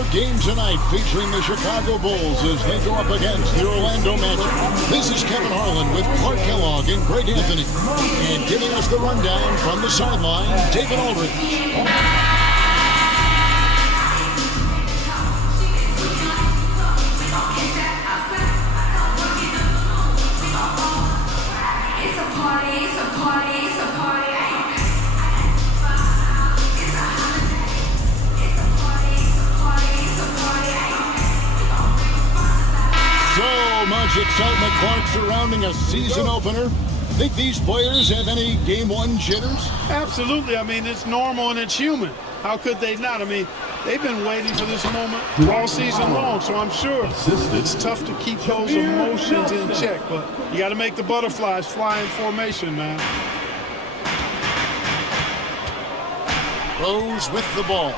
Our game tonight featuring the Chicago Bulls as they go up against the Orlando Magic. This is Kevin Harlan with Clark Kellogg and Greg Anthony. And giving us the rundown from the sideline, David Aldridge. Much excitement, Clark, surrounding a season opener. Think these players have any game one jitters? Absolutely. I mean, it's normal and it's human. How could they not? I mean, they've been waiting for this moment all season long, so I'm sure it's tough to keep those emotions in check, but you got to make the butterflies fly in formation, man. Rose with the ball.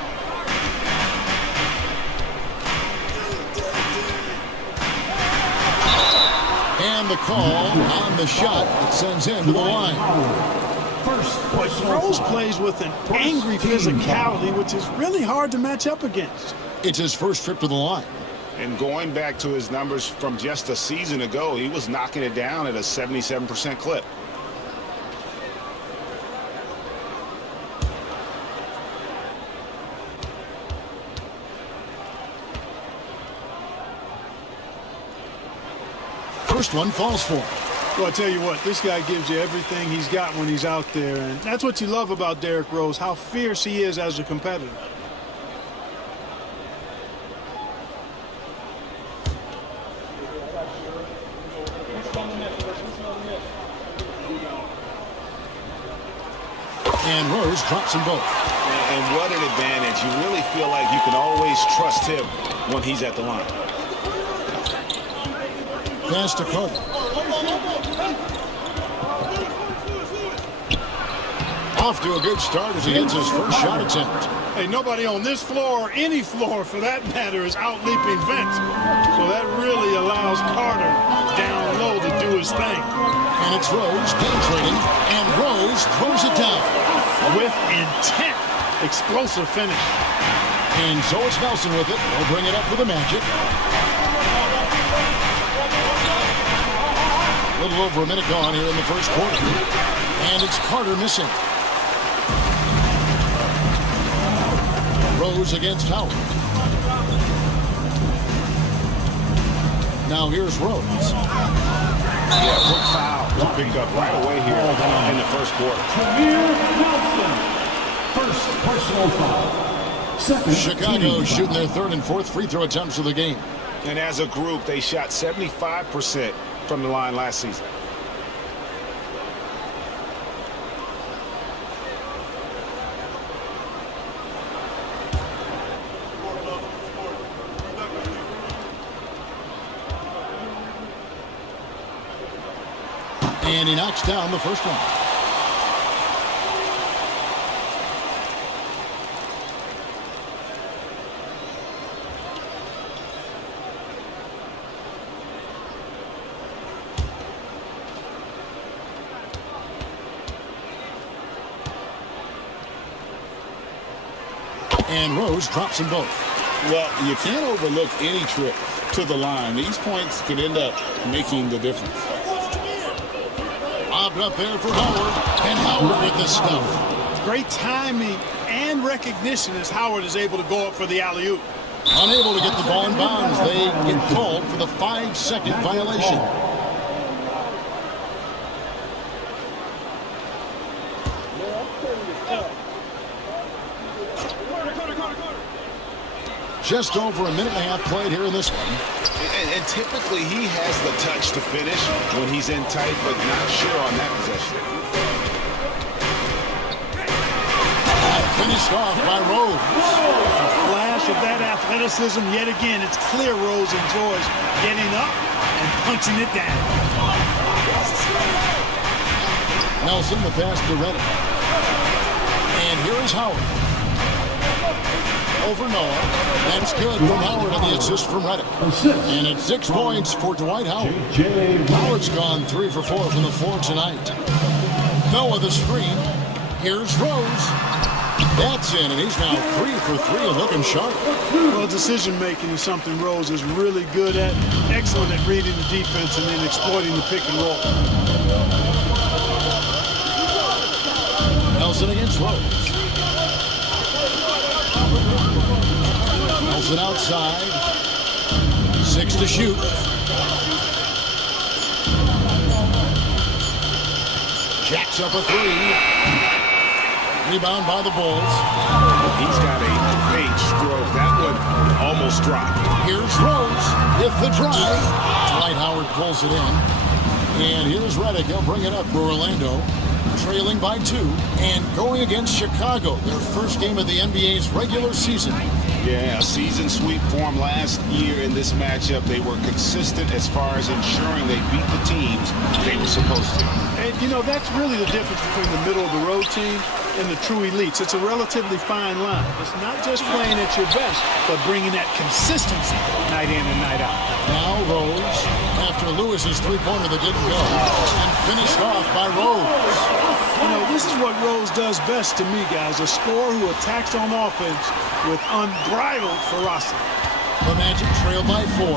And the call on the shot that sends him to the line. Rose plays with an angry physicality, which is really hard to match up against. It's his first trip to the line. And going back to his numbers from just a season ago, he was knocking it down at a 77% clip. First one falls for him. Well, I tell you what, this guy gives you everything he's got when he's out there, and that's what you love about Derrick Rose, how fierce he is as a competitor. And Rose drops them both. And what an advantage. You really feel like you can always trust him when he's at the line. Pass to Carter. Off to a good start as he hits his first shot attempt. Hey, nobody on this floor or any floor for that matter is out-leaping Vince. So that really allows Carter down low to do his thing. And it's Rose penetrating, and Rose throws it down. With intent. Explosive finish. And so it's Nelson with it. They'll bring it up for the Magic. A little over a minute gone here in the first quarter. And it's Carter missing. Rose against Howard. Now here's Rose. Yeah, quick foul to pick up right away here in the first quarter. First personal foul. Second, Chicago shooting their third and fourth free throw attempts of the game. And as a group, they shot 75% from the line last season. And he knocks down the first one. And Rose drops them both. Well, you can't overlook any trip to the line. These points could end up making the difference. Lobbed up there for Howard, and Howard with the stuff. Great timing and recognition as Howard is able to go up for the alley-oop. Unable to get the ball in bounds, they get called for the 5-second violation. Just over a minute and a half played here in this one. And typically he has the touch to finish when he's in tight, but not sure on that possession. Finished off by Rose. A flash of that athleticism yet again. It's clear Rose enjoys getting up and punching it down. Nelson, the pass to Reddick. And here is Howard. Over Noah. That's good from Howard on the assist from Reddick. And it's 6 points for Dwight Howard. Howard's gone 3 for 4 from the floor tonight. Noah the screen. Here's Rose. That's in, and he's now 3 for 3 and looking sharp. Well, decision-making is something Rose is really good at. Excellent at reading the defense and then exploiting the pick and roll. Nelson against Rose. Nelson outside. 6 to shoot. Jacks up a 3. Rebound by the Bulls. He's got a great stroke. That one almost dropped. Here's Rose with the drive. Dwight Howard pulls it in. And here's Redick. He'll bring it up for Orlando. Trailing by 2 and going against Chicago, their first game of the NBA's regular season. Yeah, a season sweep form last year in this matchup. They were consistent as far as ensuring they beat the teams they were supposed to. And, you know, that's really the difference between the middle-of-the-road team and the true elites. It's a relatively fine line. It's not just playing at your best, but bringing that consistency night in and night out. Now Rose, after Lewis's three-pointer that didn't go, and finished off by Rose. You know, this is what Rose does best to me, guys. A scorer who attacks on offense with unbridled ferocity. The Magic trail by 4.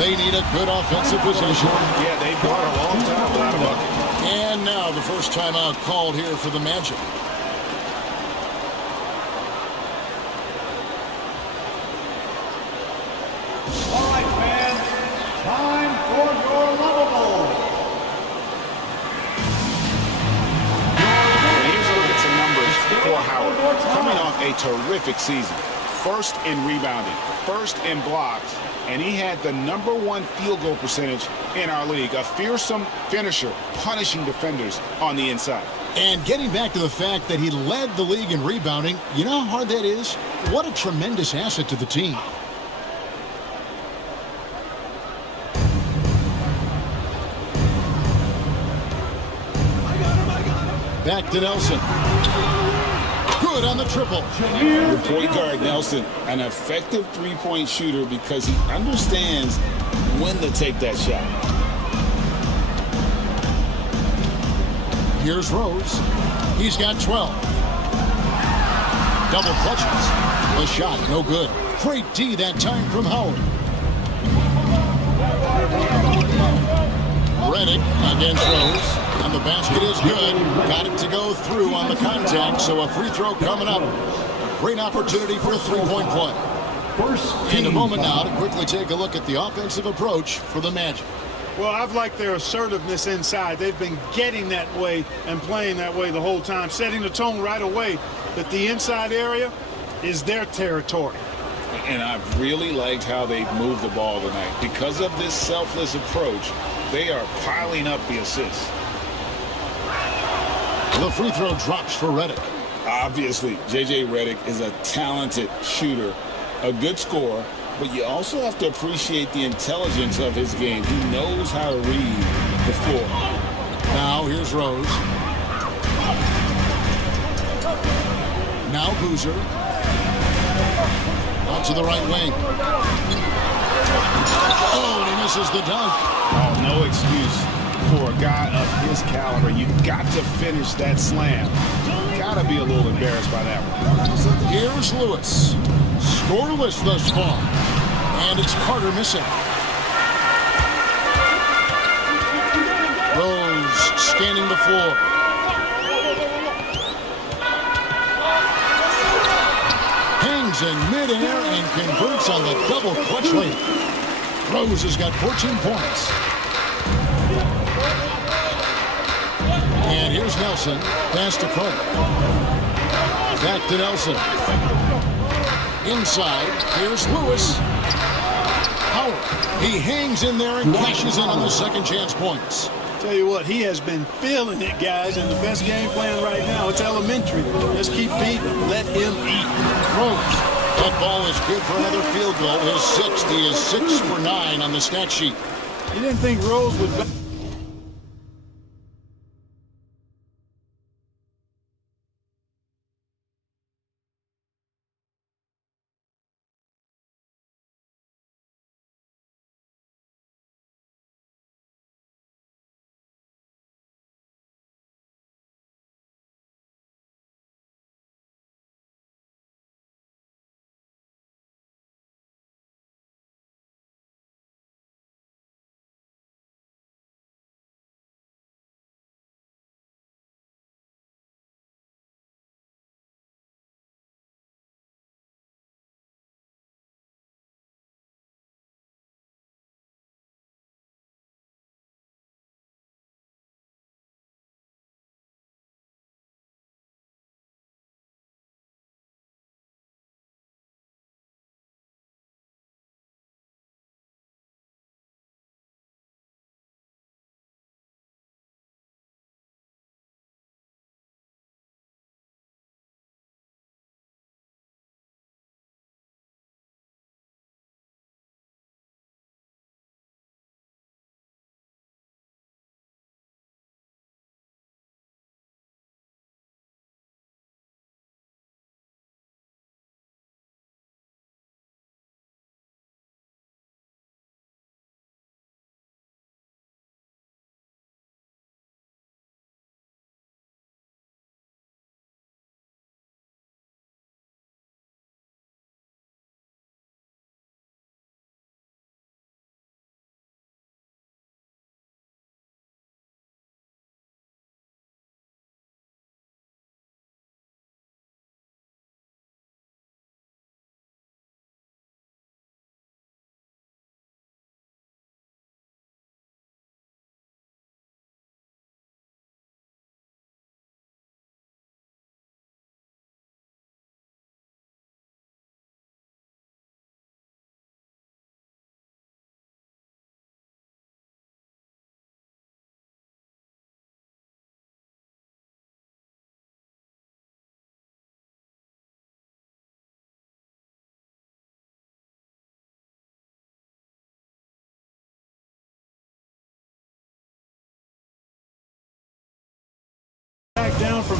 They need a good offensive possession. Yeah, they've gone a long time without a bucket. And now the first timeout called here for the Magic. All right, fans, time for your lovable. Here's a look at some numbers for Howard. Coming off a terrific season. First in rebounding, first in blocks, and he had the #1 field goal percentage in our league. A fearsome finisher, punishing defenders on the inside. And getting back to the fact that he led the league in rebounding, you know how hard that is? What a tremendous asset to the team. Back to Nelson. Good on the triple. The point guard, Nelson, an effective three-point shooter because he understands when to take that shot. Here's Rose. He's got 12. Double clutches. The shot, no good. Great D that time from Howard. Redick against Rose. And the basket is good. Got it to go through on the contact, so a free throw coming up. A great opportunity for a three-point play. In a moment now to quickly take a look at the offensive approach for the Magic. Well, I've liked their assertiveness inside. They've been getting that way and playing that way the whole time, setting the tone right away that the inside area is their territory. And I've really liked how they've moved the ball tonight. Because of this selfless approach, they are piling up the assists. The free throw drops for Redick. Obviously, J.J. Redick is a talented shooter, a good scorer, but you also have to appreciate the intelligence of his game. He knows how to read the floor. Now here's Rose. Now Boozer. Out to the right wing. Oh, and he misses the dunk. Oh, no excuse for a guy of his caliber. You've got to finish that slam. Got to be a little embarrassed by that one. Here's Lewis. Scoreless thus far. And it's Carter missing. Rose scanning the floor. Hangs in midair and converts on the double clutch lane. Rose has got 14 points. And here's Nelson. Pass to Carter. Back to Nelson. Inside, here's Lewis. Howard. He hangs in there and cashes in on the second chance points. Tell you what, he has been feeling it, guys, and the best game plan right now, it's elementary. Just keep feeding him. Let him eat. Rose. That ball is good for another field goal. His sixth. He is 6 for 9 on the stat sheet. You didn't think Rose would...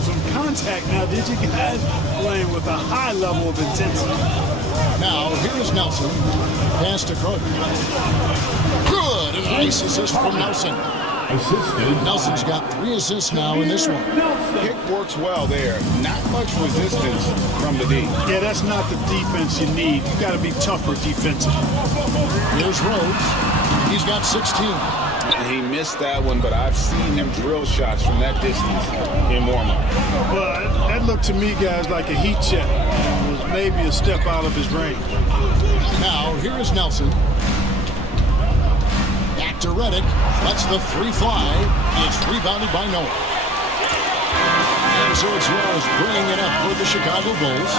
some contact now, did you guys? Playing with a high level of intensity. Now, here's Nelson. Pass to Carter. Good! A nice assist from Nelson. Nelson's got 3 assists now in this one. Pick works well there. Not much resistance from the D. Yeah, that's not the defense you need. You've got to be tougher defensively. Here's Rhodes. He's got 16. And he missed that one, but I've seen him drill shots from that distance in warm-up. But that looked to me, guys, like a heat check. It was maybe a step out of his range. Now, here is Nelson. Back to Reddick. That's the 3 fly. It's rebounded by Noah. And so it's Rose bringing it up for the Chicago Bulls.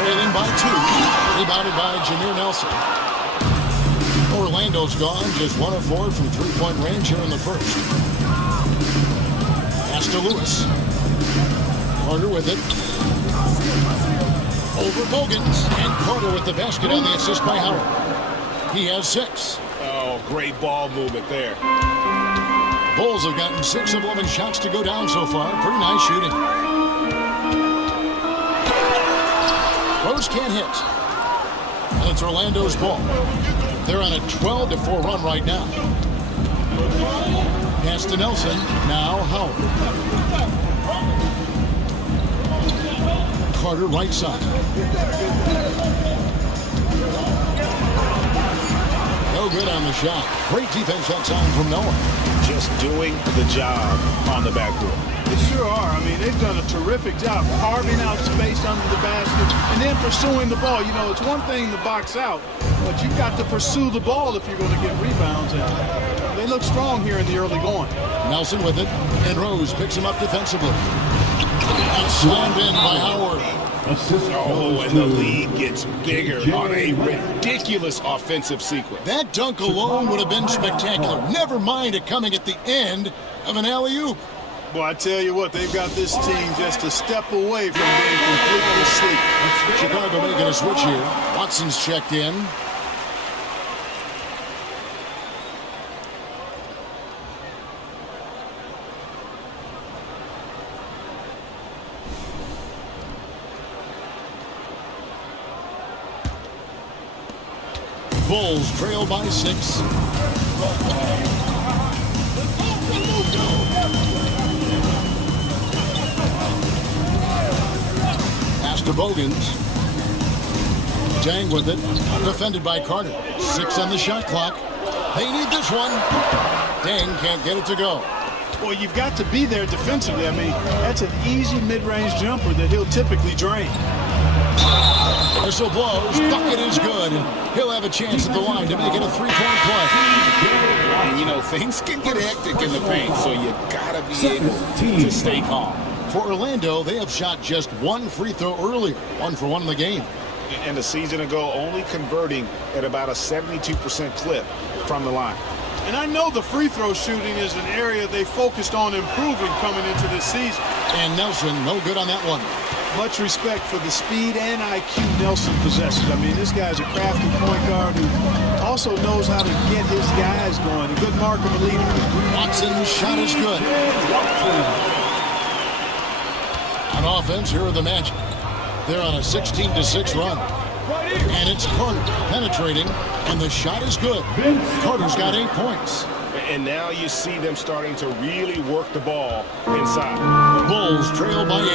Trailing by 2. Rebounded by Jameer Nelson. Orlando's gone, just 1 of 4 from 3-point range here in the first. Pass to Lewis. Carter with it. Over Bogans. And Carter with the basket on the assist by Howard. He has 6. Oh, great ball movement there. The Bulls have gotten 6 of 11 shots to go down so far. Pretty nice shooting. Rose can't hit. And it's Orlando's ball. They're on a 12-4 run right now. Pass to Nelson. Now Howard. Carter right side. No good on the shot. Great defense that time from Noah. Just doing the job on the backboard. They sure are. I mean, they've done a terrific job carving out space under the basket and then pursuing the ball. You know, it's one thing to box out, but you've got to pursue the ball if you're going to get rebounds. And they look strong here in the early going. Nelson with it, and Rose picks him up defensively. And slammed in by Howard. Oh, and the lead gets bigger on a ridiculous offensive sequence. That dunk alone would have been spectacular. Never mind it coming at the end of an alley-oop. Well, I tell you what, they've got this team just a step away from being completely asleep. Chicago making a switch here. Watson's checked in. Bulls trail by 6. Pass to Bogans. Dang with it. Defended by Carter. 6 on the shot clock. They need this one. Dang can't get it to go. Well, you've got to be there defensively. I mean, that's an easy mid-range jumper that he'll typically drain. Whistle blows. Bucket is good. And he'll have a chance at the line to make it a 3-point play. And, you know, things can get hectic in the paint, so you got to be able to stay calm. For Orlando, they have shot just 1 free throw earlier. 1 for 1 in the game. And a season ago, only converting at about a 72% clip from the line. And I know the free throw shooting is an area they focused on improving coming into this season. And Nelson, no good on that one. Much respect for the speed and IQ Nelson possesses. I mean, this guy's a crafty point guard who also knows how to get his guys going. A good mark of a leader. Watson's shot is good. On offense, here are the Magic. They're on a 16-6 run. And it's Carter penetrating, and the shot is good. Carter's got 8 points. And now you see them starting to really work the ball inside. Bulls trail by 8.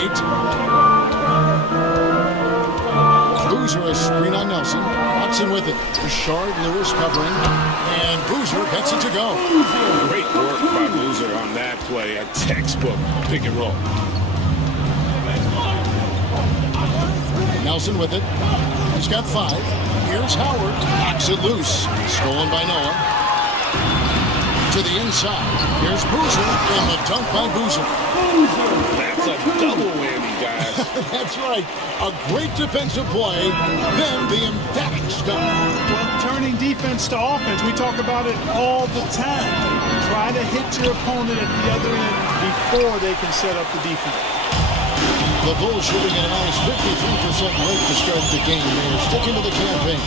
Boozer a screen on Nelson. Watson with it. Richard Lewis covering. And Boozer gets it to go. Great work by Boozer on that play. A textbook pick and roll. Nelson with it. He's got 5. Here's Howard. Knocks it loose. Stolen by Noah. To the inside. Here's Boozer. And the dunk by Boozer. That's a double whammy, guys. That's right. A great defensive play. Then the emphatic stuff. Well, turning defense to offense, we talk about it all the time. Try to hit your opponent at the other end before they can set up the defense. The Bulls shooting at a nice 53% rate to start the game. They're sticking to the campaign.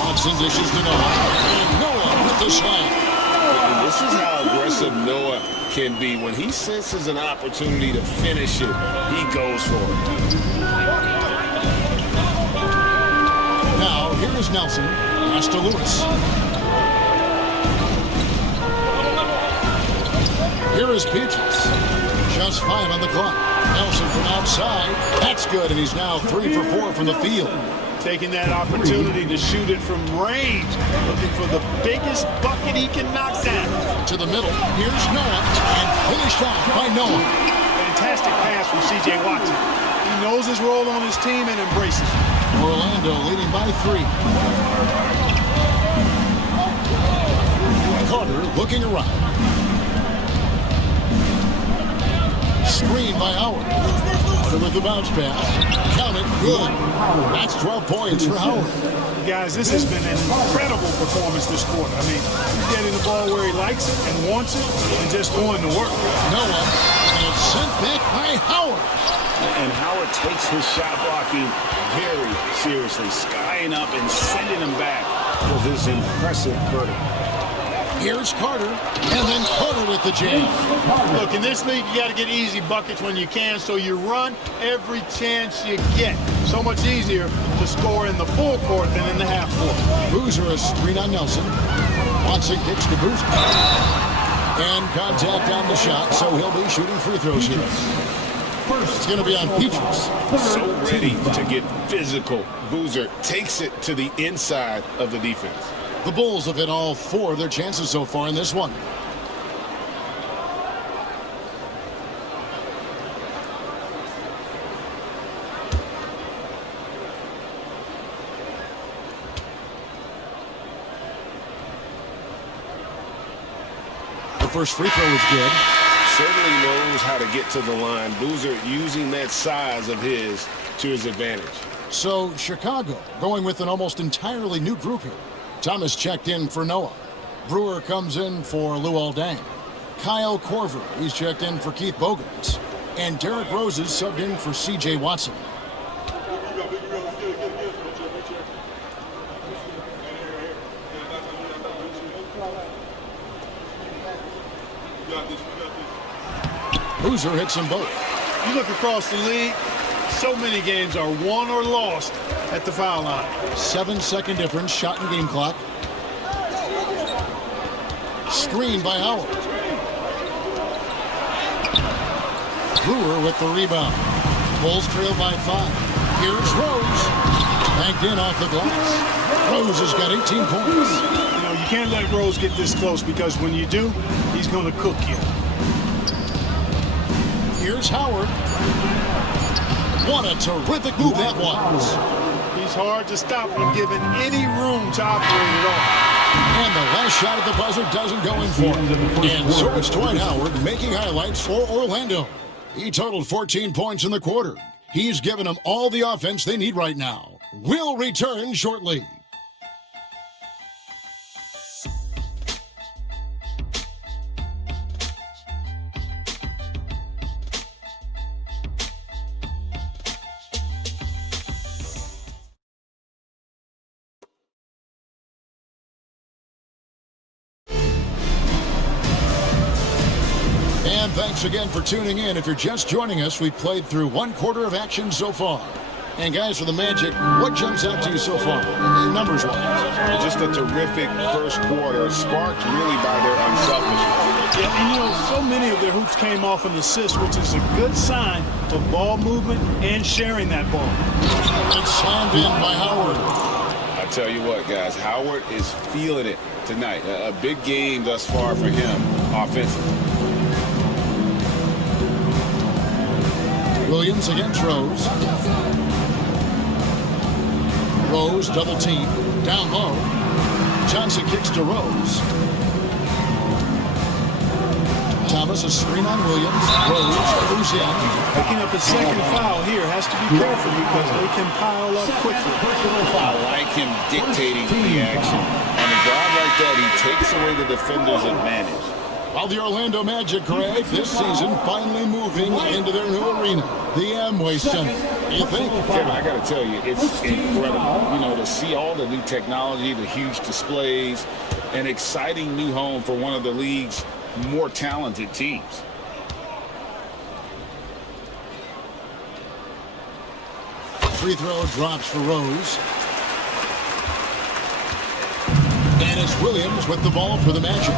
Watson dishes to Noah. And Noah with the slam. And this is how aggressive Noah can be. When he senses an opportunity to finish it, he goes for it. Now, here is Nelson. Pass to Lewis. Here is Peaches. Just 5 on the clock. Nelson from outside. That's good, and he's now 3 for 4 from the field. Taking that opportunity to shoot it from range. Looking for the biggest bucket he can knock down. To the middle. Here's Noah. And finished off by Noah. Fantastic pass from C.J. Watson. He knows his role on his team and embraces it. Orlando leading by 3. Carter looking around. Screen by Howard. Carter with the bounce pass. Count it. Good. That's 12 points for Howard. Guys, this has been an incredible performance this quarter. I mean, he's getting the ball where he likes it and wants it and just going to work. Noah. And it's sent back by Howard. And Howard takes his shot blocking very seriously, skying up and sending him back with his impressive vertical. Here's Carter, and then Carter with the jam. Look, in this league, you got to get easy buckets when you can, so you run every chance you get. So much easier to score in the full court than in the half court. Boozer a screen on Nelson. Watson kicks to Boozer. And contact on the shot, so he'll be shooting free throws here. It's going to be on Peaches. So ready to get physical. Boozer takes it to the inside of the defense. The Bulls have hit all 4 of their chances so far in this one. The first free throw is good. Certainly knows how to get to the line. Boozer using that size of his to his advantage. So Chicago going with an almost entirely new group here. Thomas checked in for Noah. Brewer comes in for Luol Deng. Kyle Korver, he's checked in for Keith Bogans. And Derrick Rose is subbed in for C.J. Watson. Boozer hits them both. You look across the league, so many games are won or lost at the foul line. 7-second difference, shot and game clock. Screen by Howard. Brewer with the rebound. Bulls trail by 5. Here's Rose. Banked in off the glass. Rose has got 18 points. You know, you can't let Rose get this close because when you do, he's going to cook you. Here's Howard. What a terrific move that was. He's hard to stop when given any room to operate at all. And the last shot at the buzzer doesn't go in for him. And so it's Dwight Howard making highlights for Orlando. He totaled 14 points in the quarter. He's given them all the offense they need right now. We'll return shortly. And thanks again for tuning in. If you're just joining us, we've played through 1 quarter of action so far. And guys, for the Magic, what jumps out to you so far, numbers-wise? Just a terrific first quarter, sparked really by their unselfishness. Yeah, and you know, so many of their hoops came off an assist, which is a good sign of ball movement and sharing that ball. It's slammed in by Howard. I tell you what, guys, Howard is feeling it tonight. A big game thus far for him offensively. Williams against Rose. Rose double team. Down low. Johnson kicks to Rose. Thomas a screen on Williams. Rose goes in. Picking up a second foul here has to be careful because they can pile up quickly. I like him dictating the action. On a drive like that, he takes away the defender's advantage. While the Orlando Magic, Greg, this season finally moving into their new arena, the Amway Center. You think? Kevin, I got to tell you, it's incredible. You know, to see all the new technology, the huge displays, an exciting new home for one of the league's more talented teams. Free throw drops for Rose. And it's Williams with the ball for the Magic.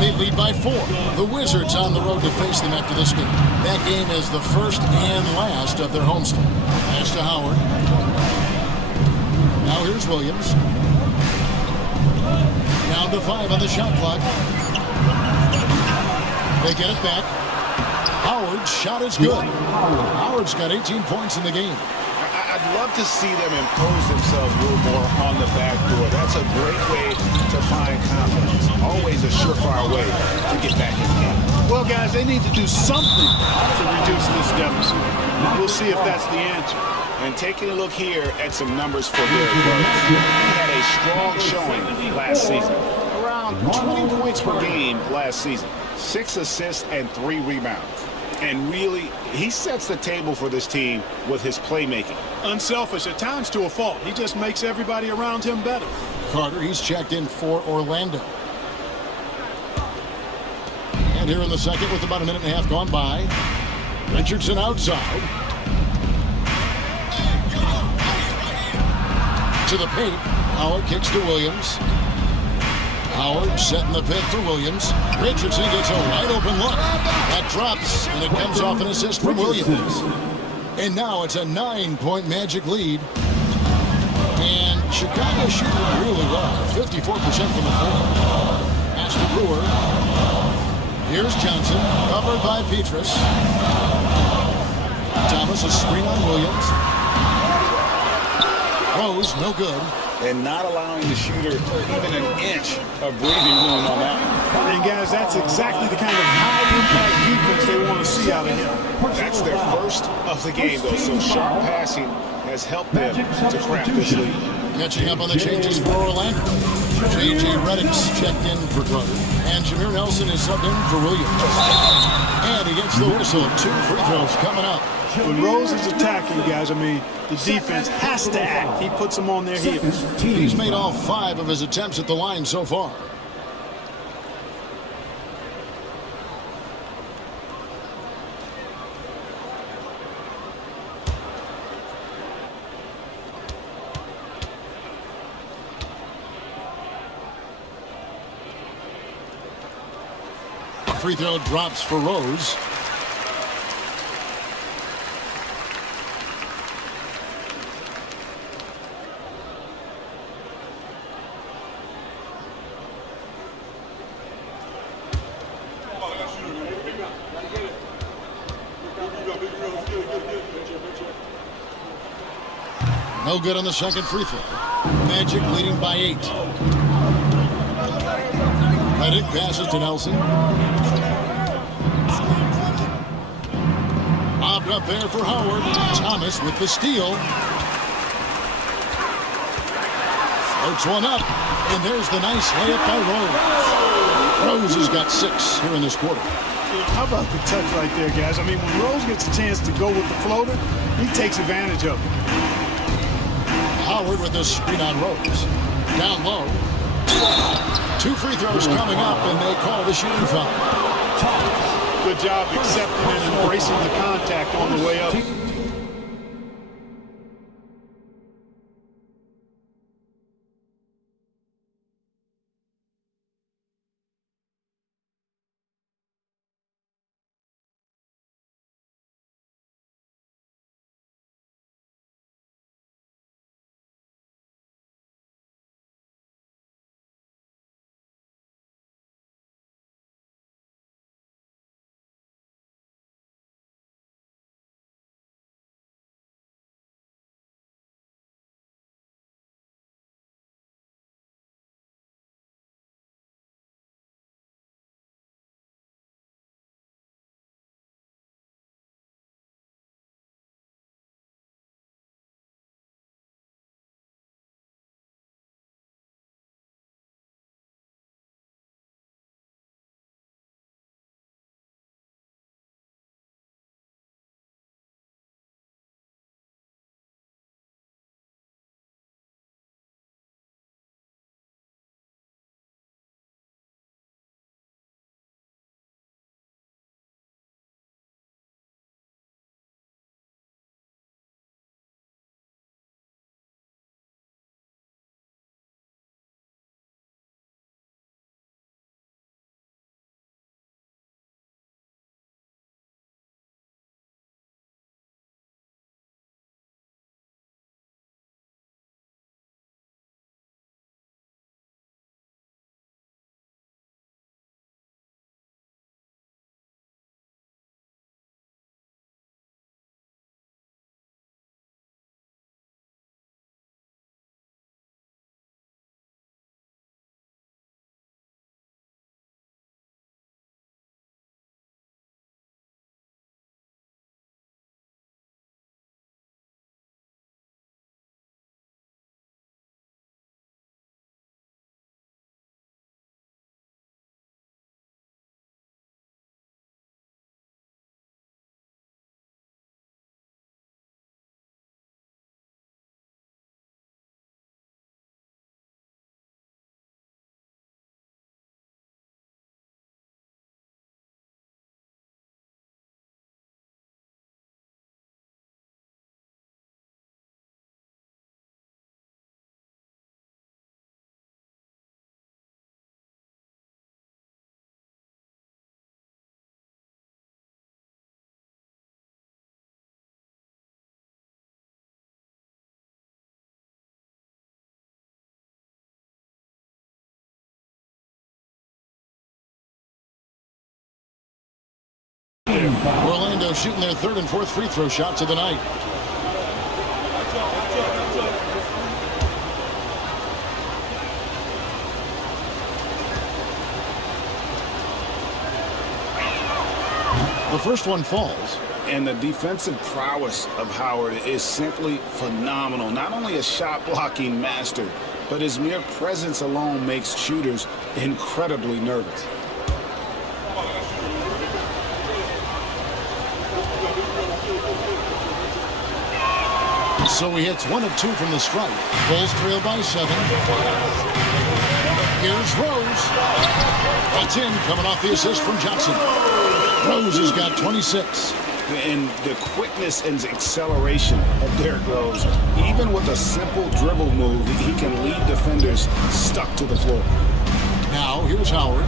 They lead by 4. The Wizards on the road to face them after this game. That game is the first and last of their homestand. Pass to Howard. Now here's Williams. Down to 5 on the shot clock. They get it back. Howard's shot is good. Howard's got 18 points in the game. I'd love to see them impose themselves a little more on the back door. That's a great way to find confidence. Always a surefire way to get back in the game. Well, guys, they need to do something to reduce this deficit. We'll see if that's the answer. And taking a look here at some numbers for Derrick Rose. He had a strong showing last season. Around 20 points per game last season. 6 assists and 3 rebounds. And really, he sets the table for this team with his playmaking. Unselfish at times to a fault. He just makes everybody around him better. Carter, he's checked in for Orlando. And here in the second with about a minute and a half gone by. Richardson outside. To the paint. Howard kicks to Williams. Howard setting the pick for Williams. Richardson gets a wide open look. That drops, and it comes off an assist from Williams. And now it's a 9-point Magic lead. And Chicago shooting really well. 54% from the floor. Pass to Brewer. Here's Johnson, covered by Petrus. Thomas, a screen on Williams. Rose, no good. And not allowing the shooter even an inch of breathing room on that one. And, guys, that's exactly the kind of high-impact defense they want to see out of him. That's their first of the game, though, so sharp passing has helped them to craft this lead. Catching up on the changes for Orlando. J.J. Redick's checked in for Carter. And Jameer Nelson is subbed in for Williams. And he gets the whistle. 2 free throws coming up. When Rose is attacking, guys, I mean, the defense has to act. He puts them on their heels. He's made all 5 of his attempts at the line so far. Free throw drops for Rose. No good on the second free throw. Magic leading by 8. Redick passes to Nelson. Lobbed up there for Howard. Thomas with the steal. Floats one up. And there's the nice layup by Rose. Rose has got 6 here in this quarter. How about the touch right there, guys? I mean, when Rose gets a chance to go with the floater, he takes advantage of it. Howard with the screen on Rose. Down low. 2 free throws coming up, and they call the shooting foul. Good job accepting and embracing the contact on the way up. Orlando shooting their third and fourth free throw shots of the night. The first one falls. And the defensive prowess of Howard is simply phenomenal. Not only a shot-blocking master, but his mere presence alone makes shooters incredibly nervous. So he hits 1 of 2 from the stripe. Bulls trail by 7. Here's Rose. That's in, coming off the assist from Johnson. Rose has got 26. And the quickness and acceleration of Derrick Rose, even with a simple dribble move, he can lead defenders stuck to the floor. Now, here's Howard.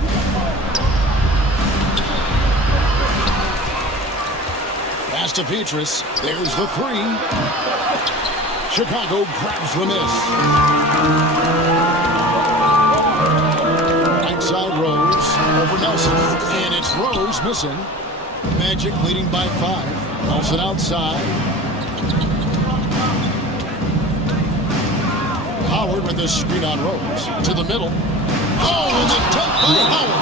Pass to Petrus. There's the 3. Chicago grabs the miss. Right side Rose over Nelson. And it's Rose missing. Magic leading by 5. Nelson outside. Howard with this screen on Rose. To the middle. Oh, and the dunk by Howard.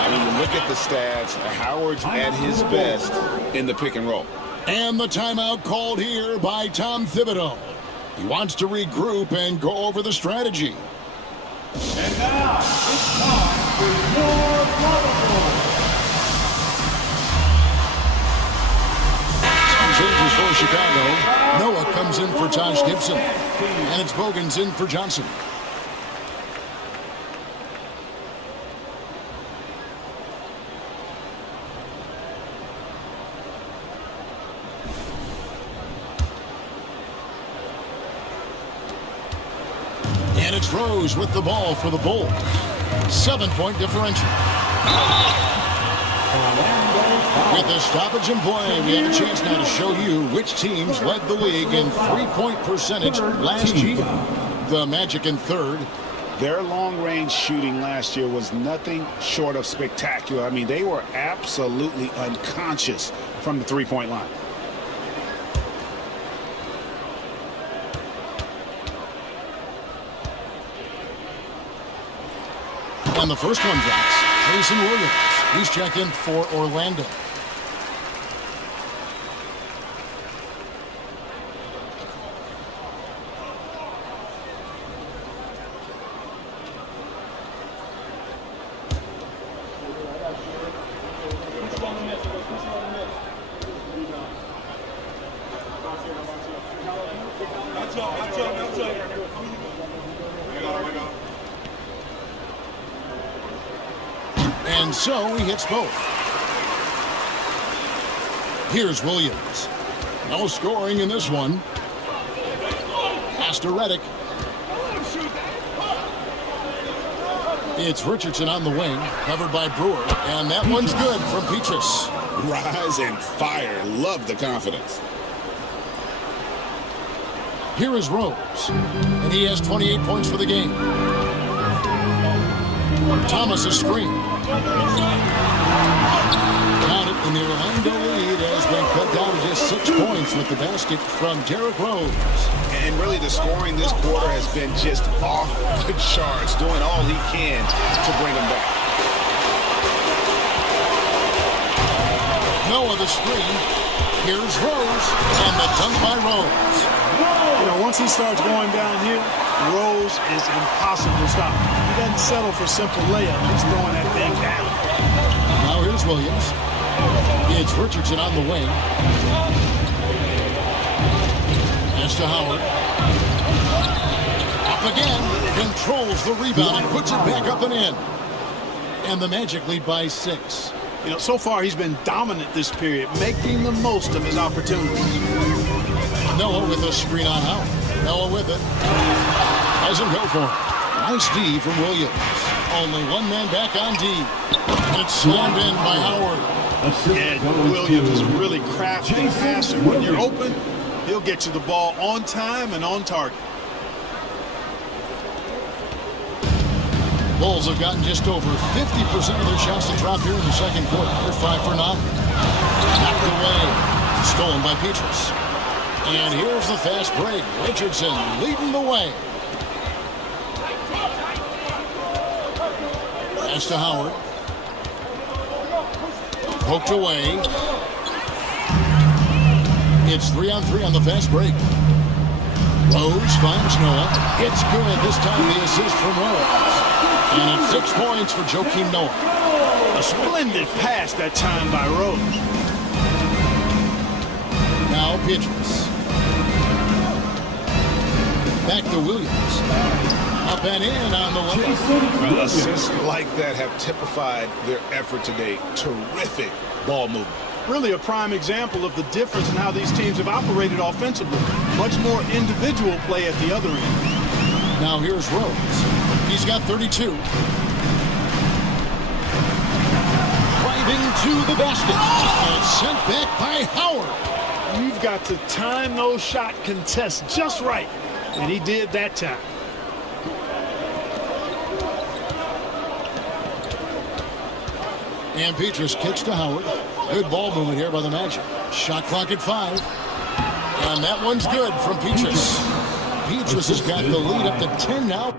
I mean, look at the stats. Howard's at his best in the pick and roll. And the timeout called here by Tom Thibodeau. He wants to regroup and go over the strategy. And now it's time for more Waterboy. Changes for Chicago. Noah comes in for Josh Gibson. And it's Bogans in for Johnson. And it's Rose with the ball for the Bulls. 7-point differential. With the stoppage in play, we have a chance now to show you which teams led the league in three-point percentage last year. The Magic in third. Their long-range shooting last year was nothing short of spectacular. I mean, they were absolutely unconscious from the three-point line. And the first one drops. Jason Williams. He's checked in for Orlando. And so he hits both. Here's Williams. No scoring in this one. Pass to Redick. It's Richardson on the wing, covered by Brewer. And that one's good from Petrus. Rise and fire. Love the confidence. Here is Rose. And he has 28 points for the game. Thomas a screen. Got it, and the Orlando lead has been cut down to just 6 points with the basket from Derrick Rose. And really the scoring this quarter has been just off the charts, doing all he can to bring them back. Noah the screen. Here's Rose, and the dunk by Rose. You know, once he starts going downhill, Rose is impossible to stop. He doesn't settle for simple layups. He's throwing that thing down. Now here's Williams. It's Richardson on the wing. Pass to Howard. Up again. Controls the rebound and puts it back up and in. And the Magic lead by 6. You know, so far he's been dominant this period, making the most of his opportunities. Noah with a screen on Howard. Noah with it. Doesn't go for it. Nice D from Williams. Only one man back on D. And it's slammed in by Howard. And Williams is really crafty passer. When you're open, he'll get you the ball on time and on target. Bulls have gotten just over 50% of their shots to drop here in the second quarter. They're 5 for 9. Knocked away. Stolen by Petrus. And here's the fast break. Richardson leading the way. Pass to Howard. Poked away. It's 3-on-3 on the fast break. Rose finds Noah. It's good. This time the assist from Rose. And it's 6 points for Joakim Noah. A splendid pass that time by Rose. Now Petrus. Back to Williams. Up and in on the layup. Assists like that have typified their effort today. Terrific ball movement. Really a prime example of the difference in how these teams have operated offensively. Much more individual play at the other end. Now here's Rose. He's got 32. Driving to the basket. And sent back by Howard. You've got to time those shot contests just right. And he did that time. And Petrus kicks to Howard. Good ball movement here by the Magic. Shot clock at 5. And that one's good from Petrus. Petrus has got the lead up to 10 now.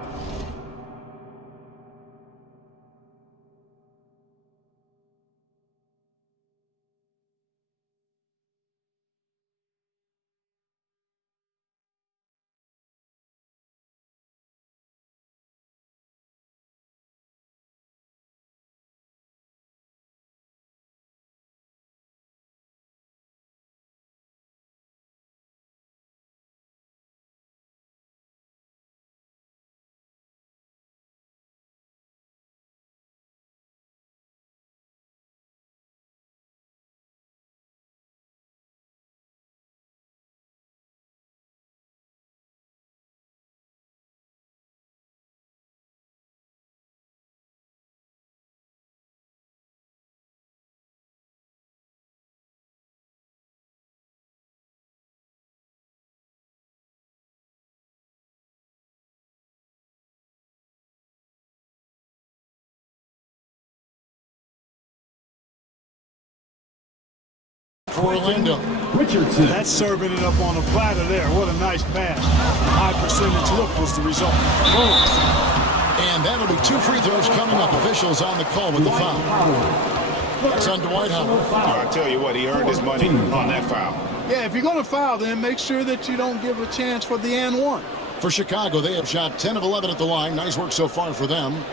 For Orlando. Richardson. That's serving it up on a platter there. What a nice pass. High percentage look was the result. And that'll be 2 free throws coming up. Officials on the call with the foul. That's on Dwight Howard. I tell you what, he earned his money on that foul. Yeah, if you're going to foul, then make sure that you don't give a chance for the and one. For Chicago, they have shot 10 of 11 at the line. Nice work so far for them.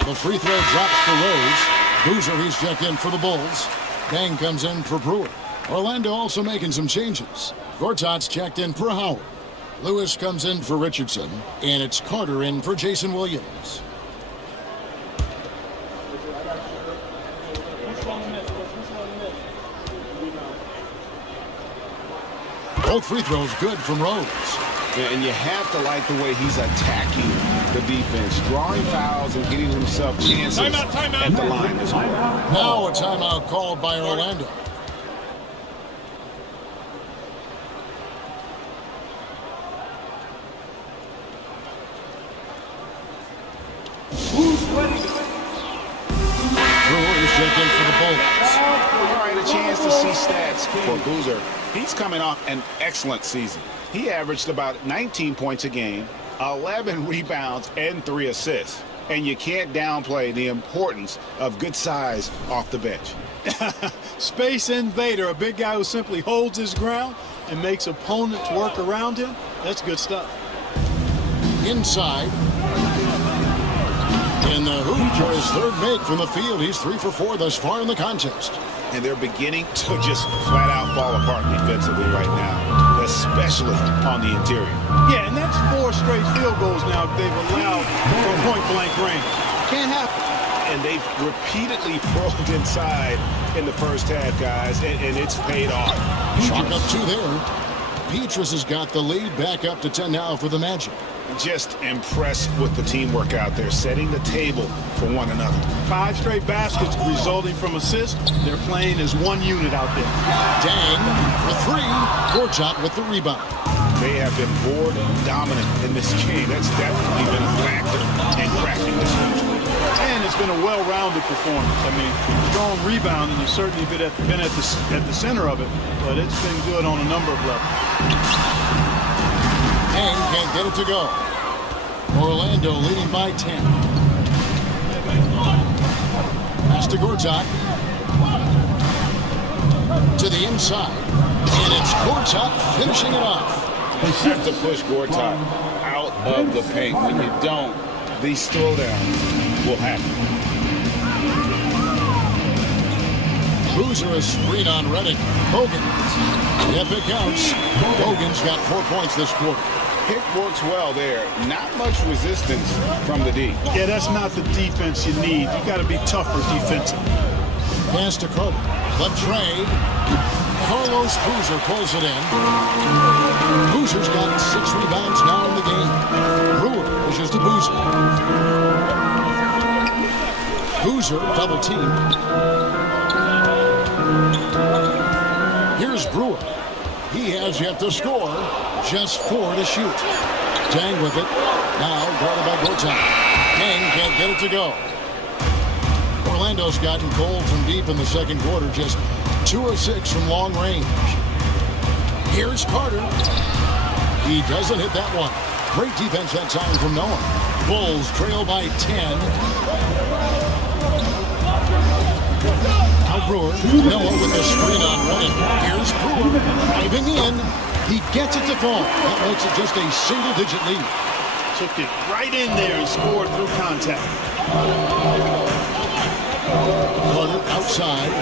The free throw drops for Rose. Boozer, he's checked in for the Bulls. Dang comes in for Brewer. Orlando also making some changes. Gortat's checked in for Howard. Lewis comes in for Richardson. And it's Carter in for Jason Williams. Both free throws good from Rose. Yeah, and you have to like the way he's attacking the defense, drawing fouls and getting himself chances Timeout. at the line as well. Now a timeout called by Orlando. Brewer is checked in for the Bulls. All right, a chance to see stats for Boozer. He's coming off an excellent season. He averaged about 19 points a game, 11 rebounds, and 3 assists. And you can't downplay the importance of good size off the bench. Space invader, a big guy who simply holds his ground and makes opponents work around him. That's good stuff. Inside. In the hoop for his third make from the field. He's 3 for 4 thus far in the contest. And they're beginning to just flat out fall apart defensively right now, especially on the interior. Yeah, and that's 4 straight field goals now they've allowed from point-blank range. Can't happen. And they've repeatedly probed inside in the first half, guys, and it's paid off. Chalk up 2 there. Petrus has got the lead back up to 10 now for the Magic. Just impressed with the teamwork out there, setting the table for one another. 5 straight baskets resulting from assists. They're playing as one unit out there. Dang for 3. Gortat with the rebound. They have been board dominant in this game. That's definitely been a factor in cracking this huge lead. And it's been a well-rounded performance. I mean, strong rebounding has certainly been at the center of it, but it's been good on a number of levels. Dang can't get it to go. Orlando leading by 10. Pass to Gortat. To the inside. And it's Gortat finishing it off. You have to push Gortat out of the paint. When you don't, these throwdowns will happen. Boozer a screen on Redick. Bogans. Yep, it counts. Bogans got 4 points this quarter. Pick works well there. Not much resistance from the D. Yeah, that's not the defense you need. You got to be tougher defensively. Pass to Carter. Left tray. Carlos Boozer pulls it in. Boozer's got 6 rebounds now in the game. Brewer pushes to Boozer. Boozer double team. Here's Brewer. He has yet to score. Just 4 to shoot. Dang with it. Now guarded by Gortat. Dang can't get it to go. Orlando's gotten cold from deep in the second quarter. Just 2 of 6 from long range. Here's Carter. He doesn't hit that one. Great defense that time from Noah. Bulls trail by 10. Now Brewer. Noah with the screen on Redick. Here's Brewer. Driving in. He gets it to fall. That makes it just a single-digit lead. Took it right in there and scored through contact. Carter outside.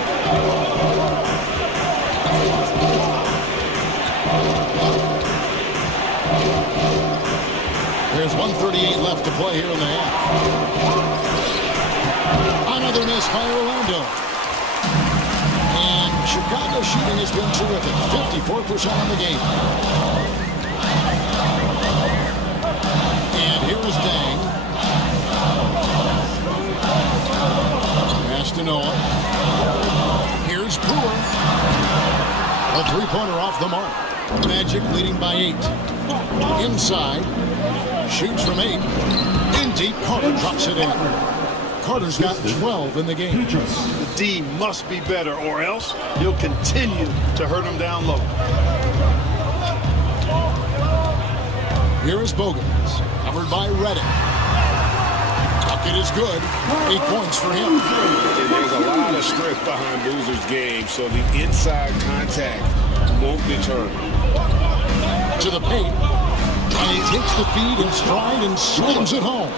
There's 1:38 left to play here in the half. Another miss by Orlando. And Chicago shooting has been terrific. 54% on the game. And here is Dang. Pass to Noah. Here's Brewer. A 3-pointer off the mark. Magic leading by 8. Inside. Shoots from 8. In deep. Carter drops it in. Carter's got 12 in the game. The D must be better, or else he'll continue to hurt him down low. Here is Bogans. Covered by Redick. Bucket is good. 8 points for him. There's a lot of strength behind Boozer's game, so the inside contact won't deter him. To the paint. And he takes the feed in stride and slams it home.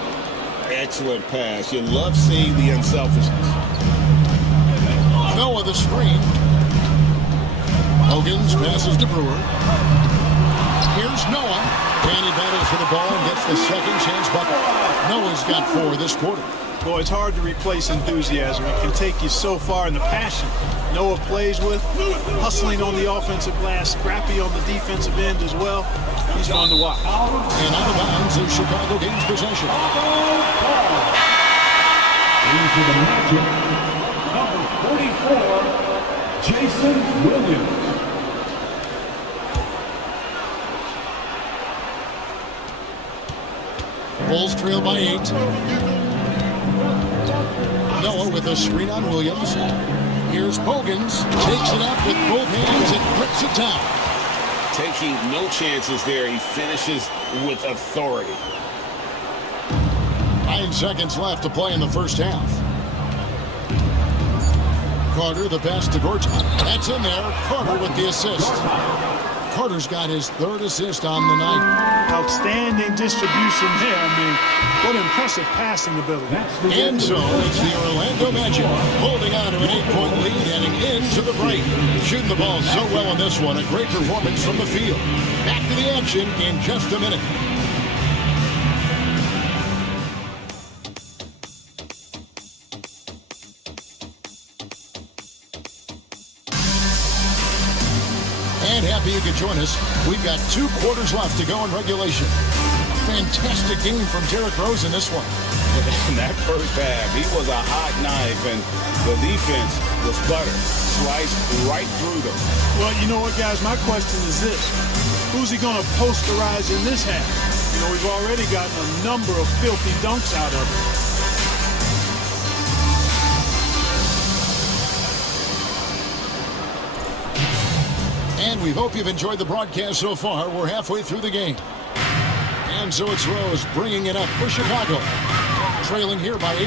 Excellent pass. You love seeing the unselfishness. Noah the screen. Bogans passes to Brewer. Here's Noah. And he battles for the ball and gets the second chance bucket. Noah's got 4 this quarter. Boy, it's hard to replace enthusiasm. It can take you so far in the passion Noah plays with, hustling on the offensive glass, scrappy on the defensive end as well. He's fun to watch. And out of bounds as Chicago gains possession. Into the Magic, number 44, Jason Williams. Bulls trail by 8. Noah with a screen on Williams. Here's Bogans. Takes it up with both hands and grips it down. Taking no chances there. He finishes with authority. 9 seconds left to play in the first half. Carter, the pass to Gortat. That's in there. Carter with the assist. Carter's got his 3rd assist on the night. Outstanding distribution there. I mean, what impressive passing ability. And so it's the Orlando Magic holding on to an 8-point lead heading into the break. Shooting the ball so well on this one. A great performance from the field. Back to the action in just a minute. And happy you could join us. We've got 2 quarters left to go in regulation. Fantastic game from Derrick Rose in this one. In that first half, he was a hot knife, and the defense was butter, sliced right through them. Well, you know what, guys? My question is this. Who's he going to posterize in this half? You know, we've already gotten a number of filthy dunks out of him. And we hope you've enjoyed the broadcast so far. We're halfway through the game. And so it's Rose bringing it up for Chicago. Trailing here by 8.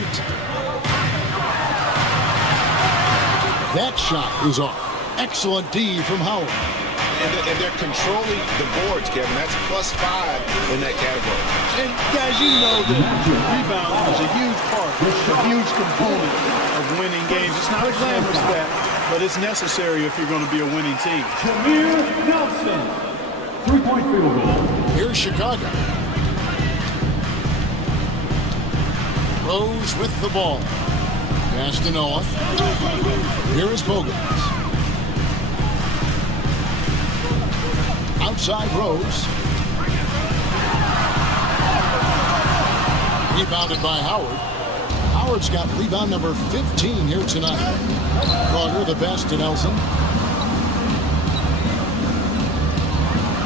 That shot is off. Excellent D from Howard. And they're controlling the boards, Kevin. That's +5 in that category. And guys, you know that rebounding is a huge part, a huge component of winning games. It's not a glamorous stat, but it's necessary if you're going to be a winning team. Jameer Nelson, 3-point field goal. Here's Chicago. Rose with the ball. Pass to Noah. Here is Bogut. Outside Rose. Rebounded by Howard. Howard's got rebound number 15 here tonight. Carter the best to Nelson.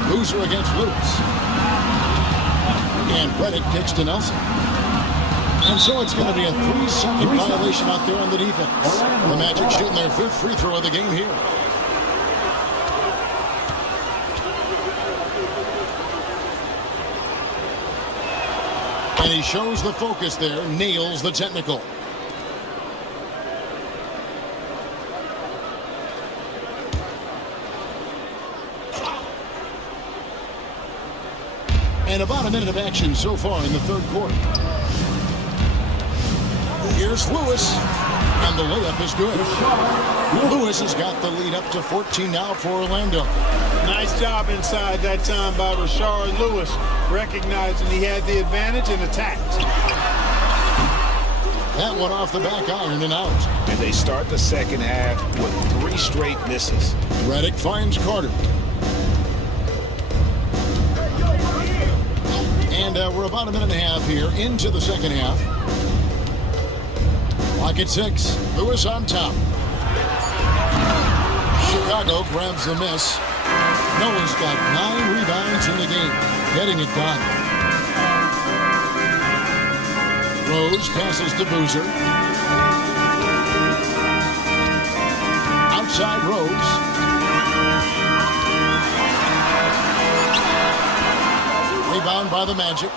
Boozer against Lewis. And Reddick kicks to Nelson. And so it's going to be a 3-second violation out there on the defense. The Magic shooting their 5th free throw of the game here. And he shows the focus there, nails the technical. And about a minute of action so far in the 3rd quarter. Here's Lewis, and the layup is good. Lewis has got the lead up to 14 now for Orlando. Nice job inside that time by Rashard Lewis, recognizing he had the advantage and attacked. That one off the back iron and out. And they start the second half with 3 straight misses. Reddick finds Carter. And we're about a minute and a half here into the second half. Clock at 6. Lewis on top. Chicago grabs the miss. Noah's got 9 rebounds in the game, getting it done. Rose passes to Boozer. Outside Rose. Rebound by the Magic.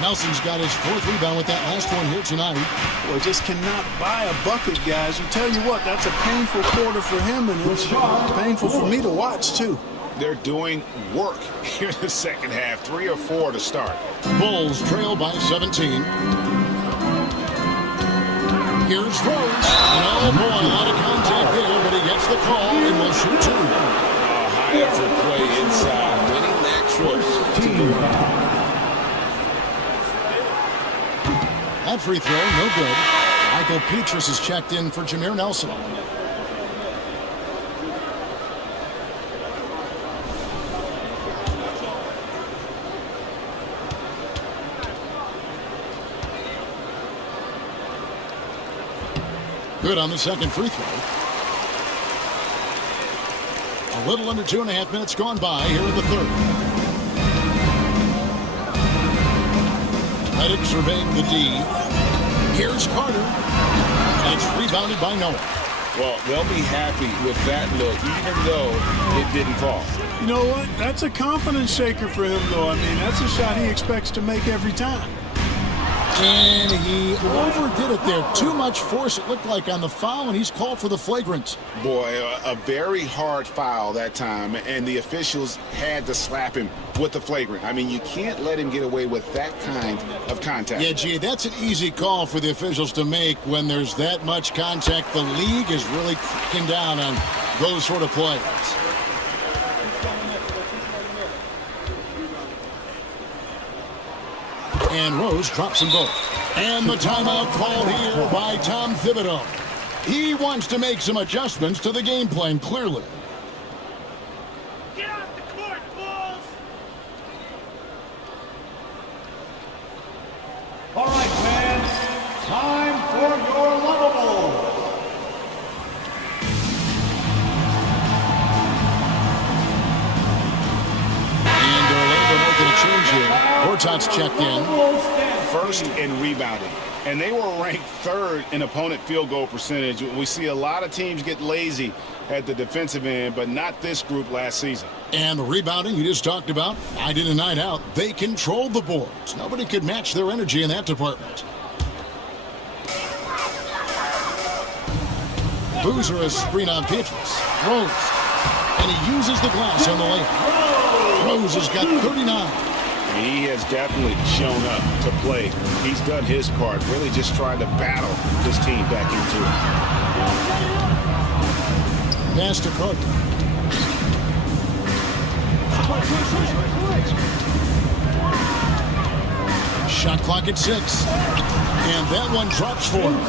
Nelson's got his 4th rebound with that last one here tonight. Well, just cannot buy a bucket, guys. I tell you what, that's a painful quarter for him, and it's painful for me to watch, too. They're doing work here in the second half. 3 or 4 to start. Bulls trail by 17. Here's Rose. And oh boy, a lot of contact there, but he gets the call and will shoot 2. A high effort play inside, winning that trip to the line. That free throw, no good. Michael Petrus is checked in for Jameer Nelson. Good on the second free throw. A little under 2.5 minutes gone by here in the 3rd. Reddick surveying the D. Here's Carter. And it's rebounded by Noah. Well, they'll be happy with that look, even though it didn't fall. You know what? That's a confidence shaker for him, though. I mean, that's a shot he expects to make every time. And he overdid it there. Too much force, it looked like, on the foul, and he's called for the flagrant. Boy, a very hard foul that time, and the officials had to slap him with the flagrant. I mean, you can't let him get away with that kind of contact. Yeah, gee, that's an easy call for the officials to make when there's that much contact. The league is really cracking down on those sort of plays. And Rose drops them both. And the timeout called here by Tom Thibodeau. He wants to make some adjustments to the game plan, clearly. Get off the court, Bulls! Gortat's checked in. First in rebounding. And they were ranked third in opponent field goal percentage. We see a lot of teams get lazy at the defensive end, but not this group last season. And the rebounding you just talked about, night in and night out, they controlled the boards. Nobody could match their energy in that department. Boozer a screen on Petrus. Rose. And he uses the glass on the lane. Rose has got 39. He has definitely shown up to play. He's done his part, really just trying to battle his team back into it. Pass to Carter. Shot clock at 6. And that one drops for him.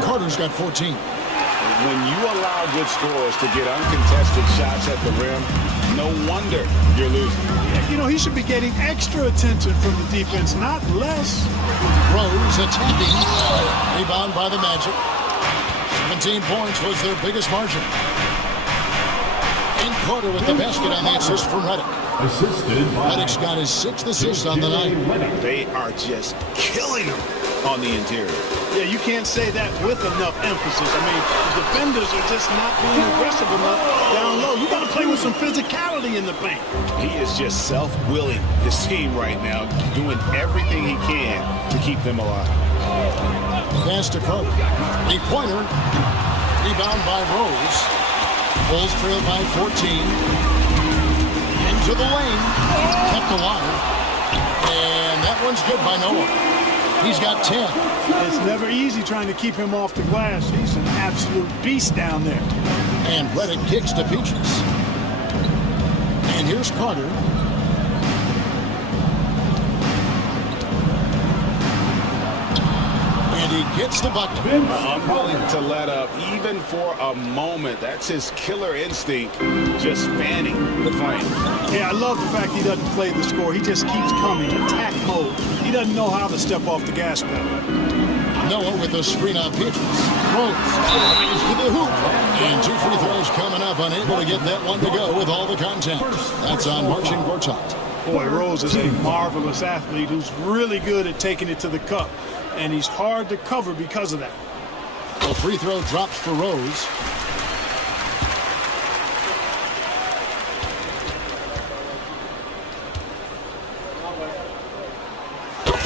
Carter's got 14. When you allow good scorers to get uncontested shots at the rim, no wonder you're losing. You know, he should be getting extra attention from the defense, not less. Rose attacking. Rebound by the Magic. 17 points was their biggest margin. And Carter with the basket on the assist from Redick. Redick's got his 6th assist on the night. They are just killing him on the interior. Yeah, you can't say that with enough emphasis. I mean, the defenders are just not being aggressive enough down low. You got to play with some physicality in the paint. He is just self-willing his team right now, doing everything he can to keep them alive. Pass to Carter. Three-pointer. Rebound by Rose. Bulls trail by 14. Into the lane. Kept alive. And that one's good by Noah. He's got 10. It's never easy trying to keep him off the glass. He's an absolute beast down there. And Redick kicks to Petrus. And here's Carter. And he gets the bucket. Unwilling to let up even for a moment. That's his killer instinct, just fanning the flames. Yeah, I love the fact he doesn't play the score. He just keeps coming, attack mode. He doesn't know how to step off the gas pedal. Noah with a screen on Petrus. Rose drives to the hoop. And 2 free throws coming up, unable to get that one to go with all the contact. That's on Marcin Gortat. Boy, Rose is a marvelous athlete who's really good at taking it to the cup. And he's hard to cover because of that. The free throw drops for Rose.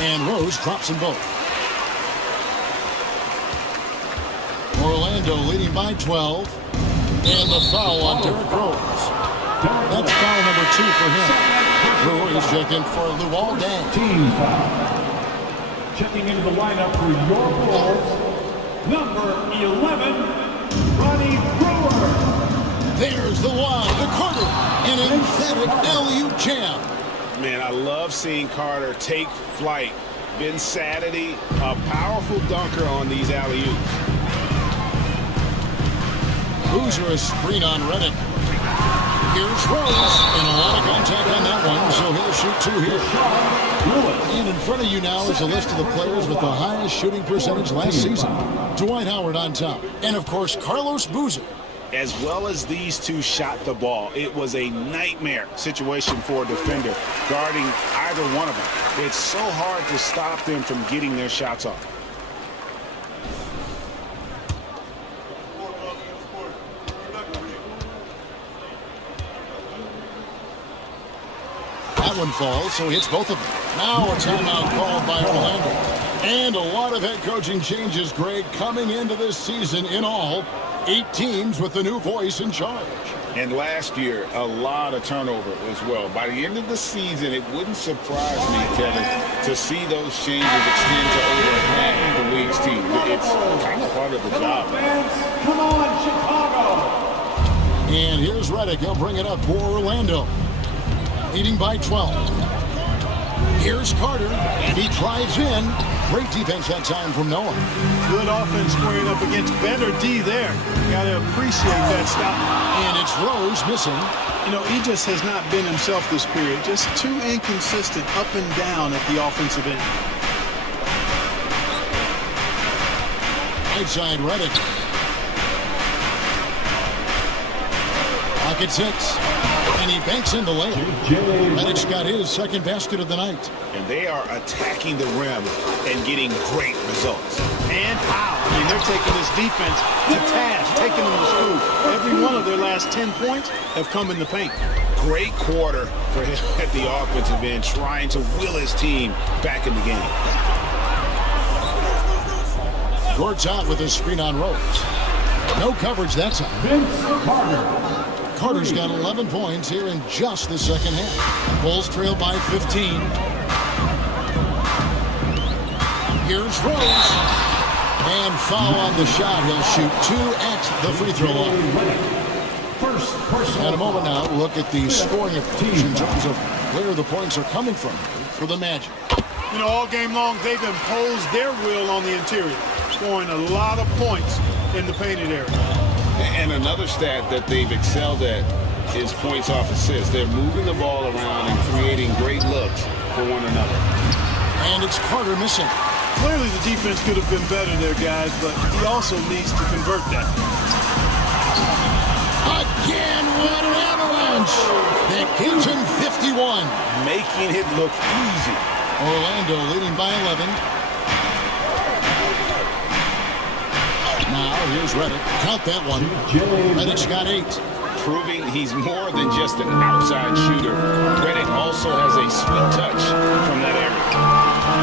And Rose drops them both. Orlando leading by 12. And the foul on Derrick Rose. That's foul number 2 for him. Brewer's checking for Luol Deng. Team foul. Checking into the lineup for your Bulls, number 11, Ronnie Brewer. There's the one, the Carter, an emphatic alley-oop jam. Man, I love seeing Carter take flight. Insanity, a powerful dunker on these alley-oops. Boozer a screen on Redick. Here's Rose, and a lot of contact on that one, so he'll shoot 2 here. And in front of you now is a list of the players with the highest shooting percentage last season. Dwight Howard on top, and of course Carlos Boozer. As well as these two shot the ball, it was a nightmare situation for a defender guarding either one of them. It's so hard to stop them from getting their shots off. That one falls, so he hits both of them. Now a timeout called by Orlando. And a lot of head coaching changes, Greg, coming into this season in all. 8 teams with the new voice in charge. And last year, a lot of turnover as well. By the end of the season, it wouldn't surprise me, Kevin, to see those changes extend to over half the league's team. It's kind of part of the job. Come on, Chicago. And here's Redick. He'll bring it up for Orlando. Leading by 12. Here's Carter, and he drives in. Great defense that time from Noah. Good offense squaring up against better D there. Got to appreciate that stop. And it's Rose missing. You know, he just has not been himself this period. Just too inconsistent up and down at the offensive end. Right side, Redick. Pocket 6. And he banks in the layup. Reddick's got his second basket of the night. And they are attacking the rim and getting great results. And how? I mean, they're taking this defense to task, taking them to school. Every one of their last 10 points have come in the paint. Great quarter for him at the offensive end, trying to will his team back in the game. Gord's out with his screen on Rose. No coverage that time. Vince Carter. Carter's got 11 points here in just the second half. Bulls trail by 15. Here's Rose. And foul on the shot. He'll shoot 2 at the free throw line. In a moment now, look at the scoring approach in terms of where the points are coming from for the Magic. You know, all game long, they've imposed their will on the interior, scoring a lot of points in the painted area. And another stat that they've excelled at is points off assists. They're moving the ball around and creating great looks for one another. And it's Carter missing. Clearly the defense could have been better there, guys, but he also needs to convert that. Again, what an avalanche! That gives him 51. Making it look easy. Orlando leading by 11. Now here's Reddick. Count that one. Reddick's got 8. Proving he's more than just an outside shooter. Reddick also has a sweet touch from that area.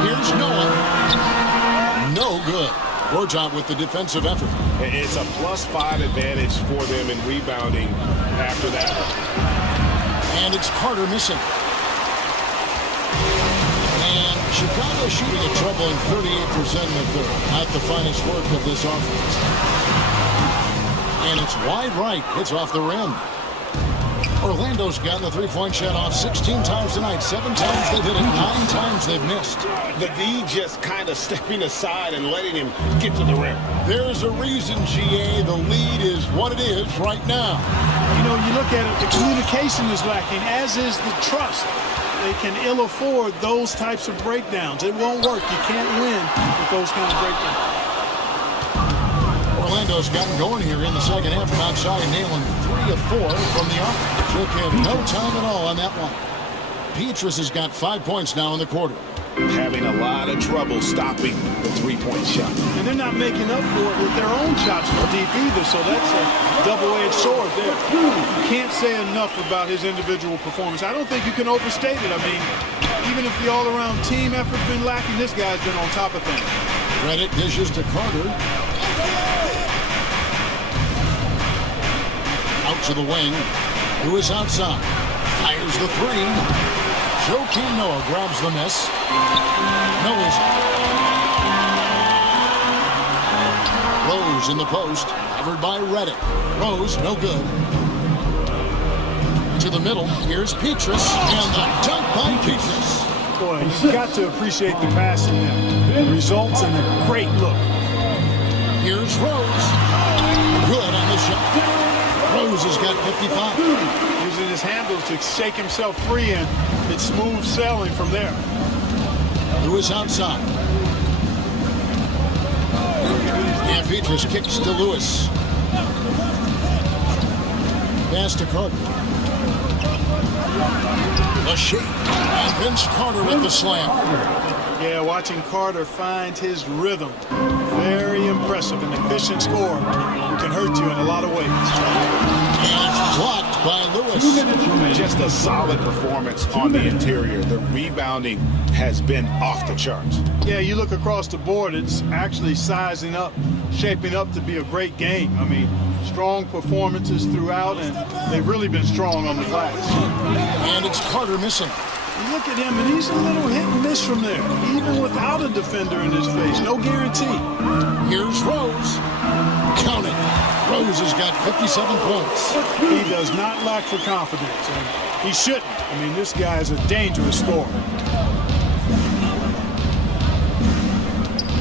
Here's Noah. No good. Gorjot with the defensive effort. It's a +5 advantage for them in rebounding after that. And it's Carter missing. And Chicago shooting a troubling 38% in the third. Not the finest work of this offense. And it's wide right. It's off the rim. Orlando's gotten the three-point shot off 16 times tonight. 7 times they've hit it. 9 times they've missed. The D just kind of stepping aside and letting him get to the rim. There's a reason, GA. The lead is what it is right now. You know, you look at it, the communication is lacking, as is the trust. They can ill afford those types of breakdowns. It won't work. You can't win with those kind of breakdowns. Orlando's gotten going here in the second half from outside, nailing 3 of 4 from the arc. Took him no time at all on that one. Petrus has got 5 points now in the quarter. Having a lot of trouble stopping the three-point shot. And they're not making up for it with their own shots from deep either, so that's a double-edged sword there. You can't say enough about his individual performance. I don't think you can overstate it. I mean, even if the all-around team effort's been lacking, this guy's been on top of things. Reddick dishes to Carter. Out to the wing. Who is outside? Fires the 3. Joakim Noah grabs the miss. Noah's Rose in the post, covered by Reddick. Rose, no good. To the middle, here's Petrus, and the dunk by Petrus. Boy, you've got to appreciate the passing there. It results in a great look. Here's Rose. Good on the shot. Rose has got 55. Using his handles to shake himself free, and it's smooth sailing from there. Who is outside? And Petrus kicks to Lewis. Pass to Carter. A shake. And Vince Carter with the slam. Yeah, watching Carter find his rhythm. Very impressive. An efficient scorer who can hurt you in a lot of ways. And it's blocked by Lewis. Just a solid performance on the interior. The rebounding has been off the charts. Yeah, you look across the board, it's actually sizing up, shaping up to be a great game. I mean, strong performances throughout, and they've really been strong on the glass. And it's Carter missing. You look at him, and he's a little hit and miss from there, even without a defender in his face. No guarantee. Here's Rose. Count it. Rose has got 57 points. He does not lack for confidence, and he shouldn't. I mean, this guy is a dangerous scorer.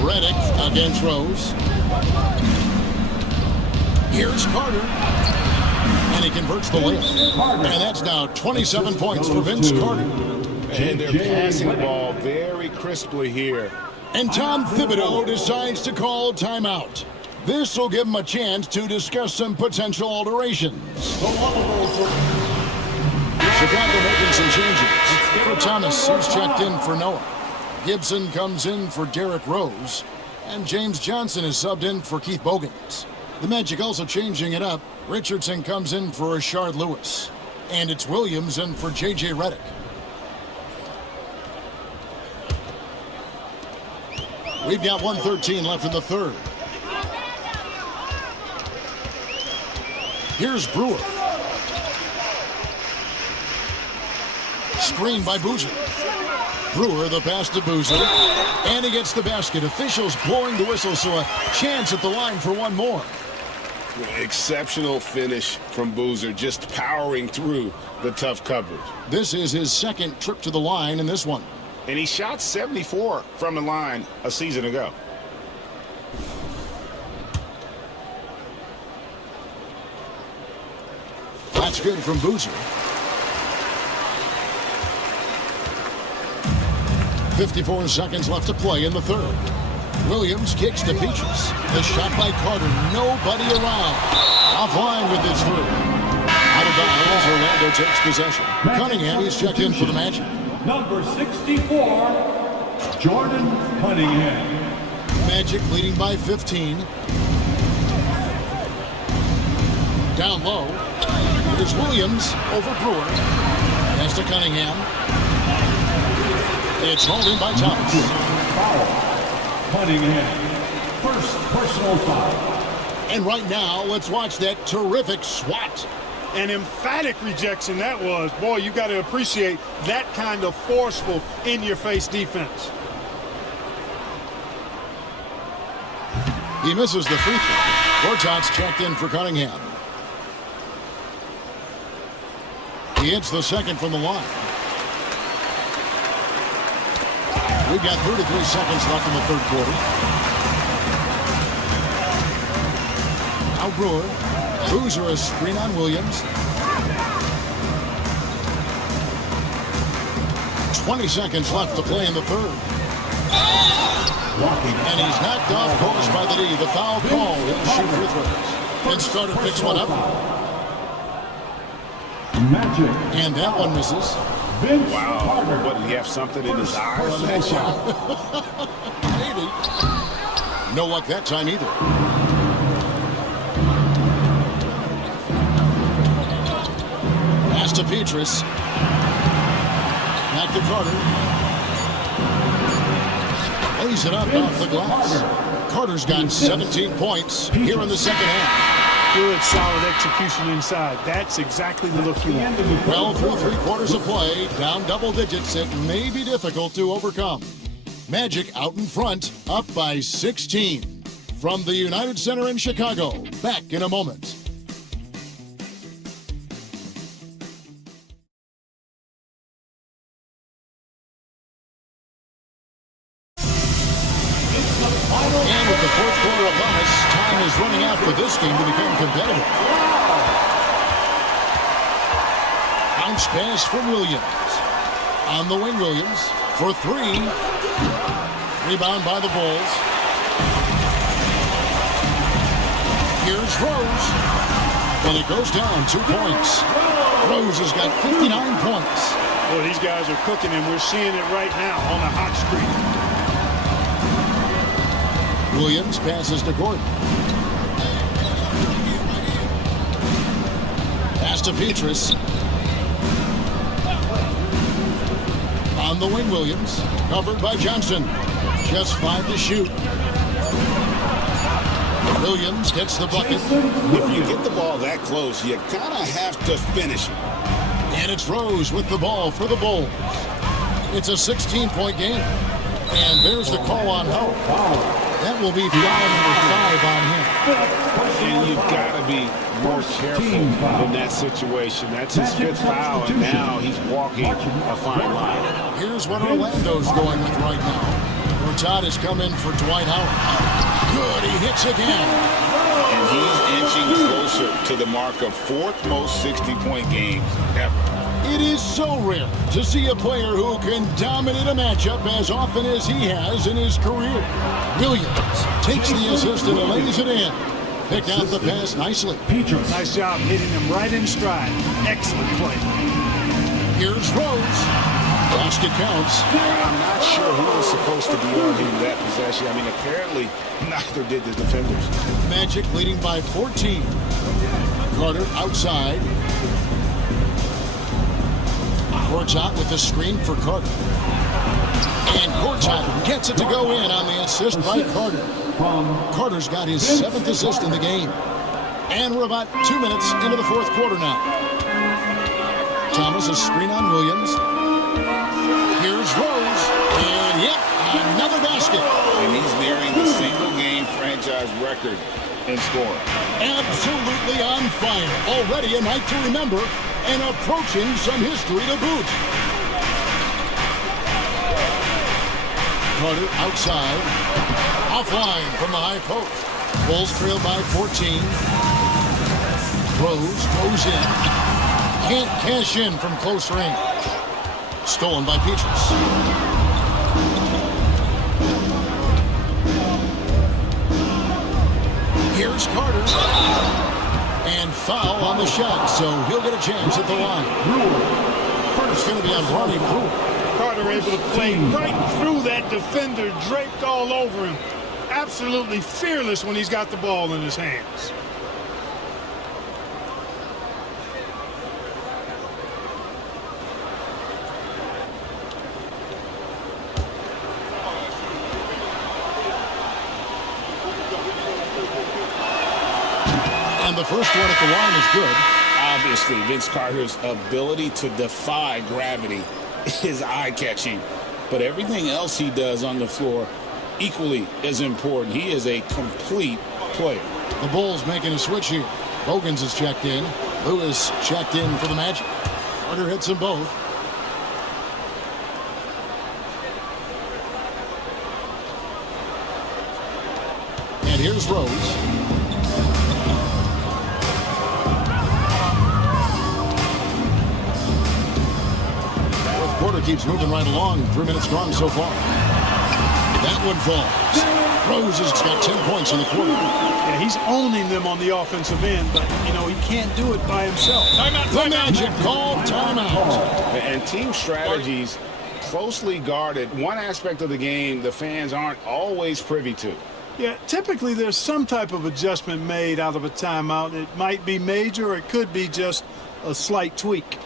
Reddick against Rose. Here's Carter. And he converts the layup. And that's now 27 points for Vince Carter. And they're passing the ball very crisply here. And Tom Thibodeau decides to call timeout. This will give him a chance to discuss some potential alterations. some changes. For Thomas, he's checked in for Noah. Gibson comes in for Derrick Rose. And James Johnson is subbed in for Keith Bogans. The Magic also changing it up. Richardson comes in for Rashard Lewis. And it's Williams in for J.J. Redick. We've got 1:13 left in the third. Here's Brewer. Screen by Boozer. Brewer, the pass to Boozer. And he gets the basket. Officials blowing the whistle, so a chance at the line for one more. Exceptional finish from Boozer, just powering through the tough coverage. This is his second trip to the line in this one. And he shot 74 from the line a season ago. That's good from Boozer. 54 seconds left to play in the third. Williams kicks to Peaches. The shot by Carter. Nobody around. Offline with this through. Out of bounds, Orlando takes possession. Cunningham is checked in for the Magic. Number 64, Jordan Cunningham. Magic leading by 15. Down low. Here's Williams over Brewer. Pass to Cunningham. It's hauled in by Thomas. Foul. Cunningham. First personal foul. And right now, let's watch that terrific swat. An emphatic rejection that was. Boy, you got to appreciate that kind of forceful, in-your-face defense. He misses the free throw. Gortat's checked in for Cunningham. He hits the second from the line. We've got 33 seconds left in the third quarter. Now Brewer. Boozer a screen on Williams. 20 seconds left to play in the third. And he's knocked off course by the D. The foul call. He'll shoot free throws. Vince Carter picks one up. Magic. And that one misses. Wow. What, did he have something in his eye on that shot? Maybe. No luck that time either. Pass to Petrus. Back to Carter. Lays it up off the glass. Carter's got 17 points here in the second half. Good, solid execution inside. That's exactly the look you want. Well, through 3/4 of play, down double digits, it may be difficult to overcome. Magic out in front, up by 16. From the United Center in Chicago, back in a moment. And with the fourth quarter upon us, time is running out for this game to become competitive. Bounce pass from Williams. On the wing, Williams for three. Rebound by the Bulls. Here's Rose. And it goes down 2 points. Rose has got 59 points. Well, these guys are cooking, and we're seeing it right now on a hot streak. Williams passes to Gordon. Pass to Petrus. On the wing, Williams. Covered by Johnson. Just 5 to shoot. Williams gets the bucket. If you get the ball that close, you kind of have to finish it. And it's Rose with the ball for the Bulls. It's a 16-point game. And there's the call on Howe. That will be foul number 5 on him. And you've got to be more careful in that situation. That's his 5th foul, and now he's walking a fine line. Here's what Orlando's going with right now. Gortat has come in for Dwight Howard. Good, he hits again. And he's inching closer to the mark of 4th most 60-point games ever. It is so rare to see a player who can dominate a matchup as often as he has in his career. Williams takes the assist and lays it in. Picked out the pass nicely. Nice job hitting him right in stride. Excellent play. Here's Rose. Basket counts. I'm not sure who was supposed to be on him that possession. I mean, apparently neither did the defenders. Magic leading by 14. Carter outside. Gortat with the screen for Carter. And Gortat gets it to go in on the assist by Carter. Carter's got his 7th assist in the game. And we're about 2 minutes into the 4th quarter now. Thomas, a screen on Williams. Here's Rose. And yep, another basket. And he's nearing the single-game franchise record in scoring. Absolutely on fire. Already a night to remember and approaching some history to boot. Carter outside. Offline from the high post. Bulls trail by 14. Rose goes in. Can't cash in from close range. Stolen by Petrus. Here's Carter. And foul on the shot, so he'll get a chance at the line. It's going to be on Ronnie Brewer. Carter able to play right through that defender, draped all over him. Absolutely fearless when he's got the ball in his hands. And the first one at the line is good. Obviously, Vince Carter's ability to defy gravity is eye-catching. But everything else he does on the floor equally is important. He is a complete player. The Bulls making a switch here. Bogans is checked in. Lewis checked in for the Magic. Carter hits them both. And here's Rose. Fourth quarter keeps moving right along. 3 minutes gone so far. That one falls. Rose has got 10 points in the quarter. Yeah, he's owning them on the offensive end, but, you know, he can't do it by himself. The Magic called timeout. And team strategies closely guarded. One aspect of the game the fans aren't always privy to. Yeah, typically there's some type of adjustment made out of a timeout. It might be major, or it could be just a slight tweak.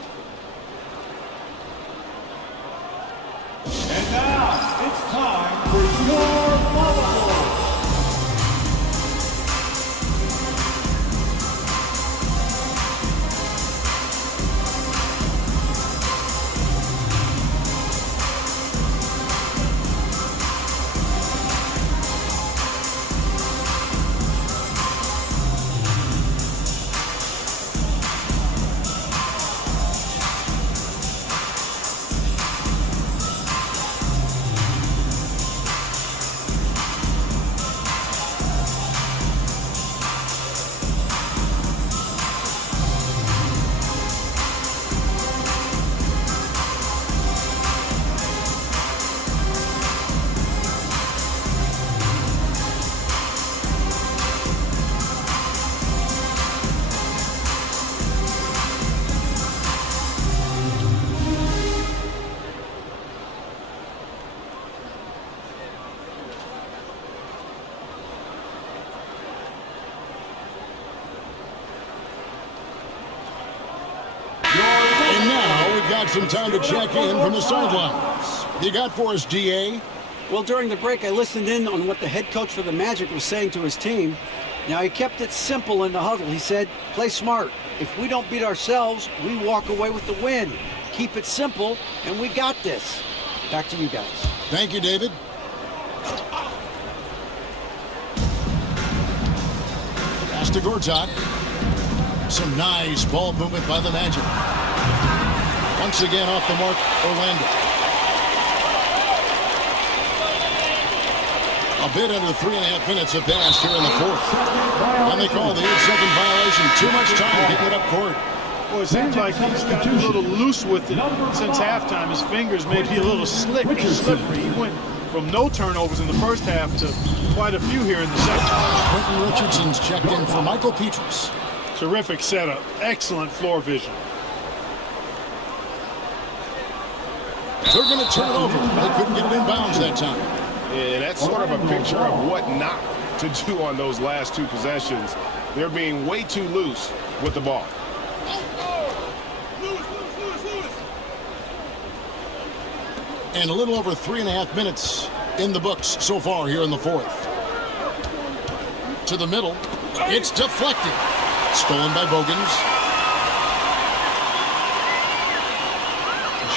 And now it's time for your bubble. And now we've got some time to check in from the sidelines. You got for us, DA? Well, during the break, I listened in on what the head coach for the Magic was saying to his team. Now, he kept it simple in the huddle. He said, play smart. If we don't beat ourselves, we walk away with the win. Keep it simple, and we got this. Back to you guys. Thank you, David. Pass to Gortat. Some nice ball movement by the Magic. Once again off the mark, Orlando. A bit under 3.5 minutes have passed here in the fourth. And they call the 8-second violation. Too much time getting it up court. Well, it seems like he's gotten a little loose with it since halftime. His fingers may be a little slick and slippery. He went from no turnovers in the first half to quite a few here in the second. Quentin Richardson's checked in for Michael Petrus. Terrific setup. Excellent floor vision. They're going to turn it over. They couldn't get it in bounds that time. Yeah, that's sort of a picture of what not to do on those last two possessions. They're being way too loose with the ball. And a little over 3.5 minutes in the books so far here in the fourth. To the middle. It's deflected. Stolen by Bogans.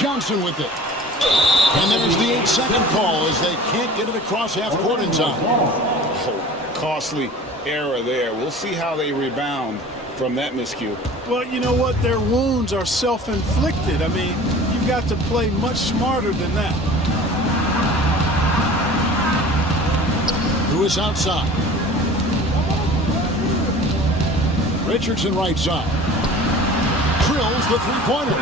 Johnson with it. And there's the 8-second call as they can't get it across half court in time. Oh, costly error there. We'll see how they rebound from that miscue. Well, you know what? Their wounds are self-inflicted. I mean, you've got to play much smarter than that. Lewis outside. Richardson right side. Drills the three-pointer.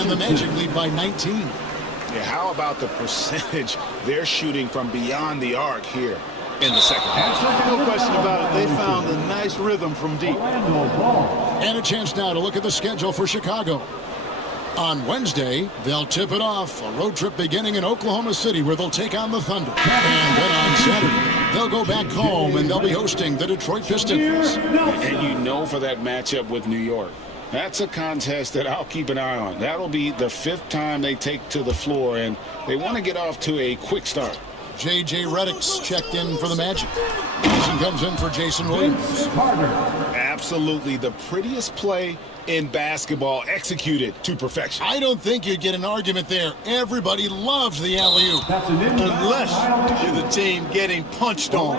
And the Magic lead by 19. Yeah, how about the percentage they're shooting from beyond the arc here in the second half? No question about it. They found a nice rhythm from deep. And a chance now to look at the schedule for Chicago. On Wednesday, they'll tip it off. A road trip beginning in Oklahoma City where they'll take on the Thunder. And then on Saturday, they'll go back home and they'll be hosting the Detroit Pistons. And you know for that matchup with New York, that's a contest that I'll keep an eye on. That'll be the 5th time they take to the floor, and they want to get off to a quick start. J.J. Redick's checked in for the Magic. Mason comes in for Jason Williams. Absolutely the prettiest play in basketball, executed to perfection. I don't think you'd get an argument there. Everybody loves the alley-oop. Unless you're the team getting punched on.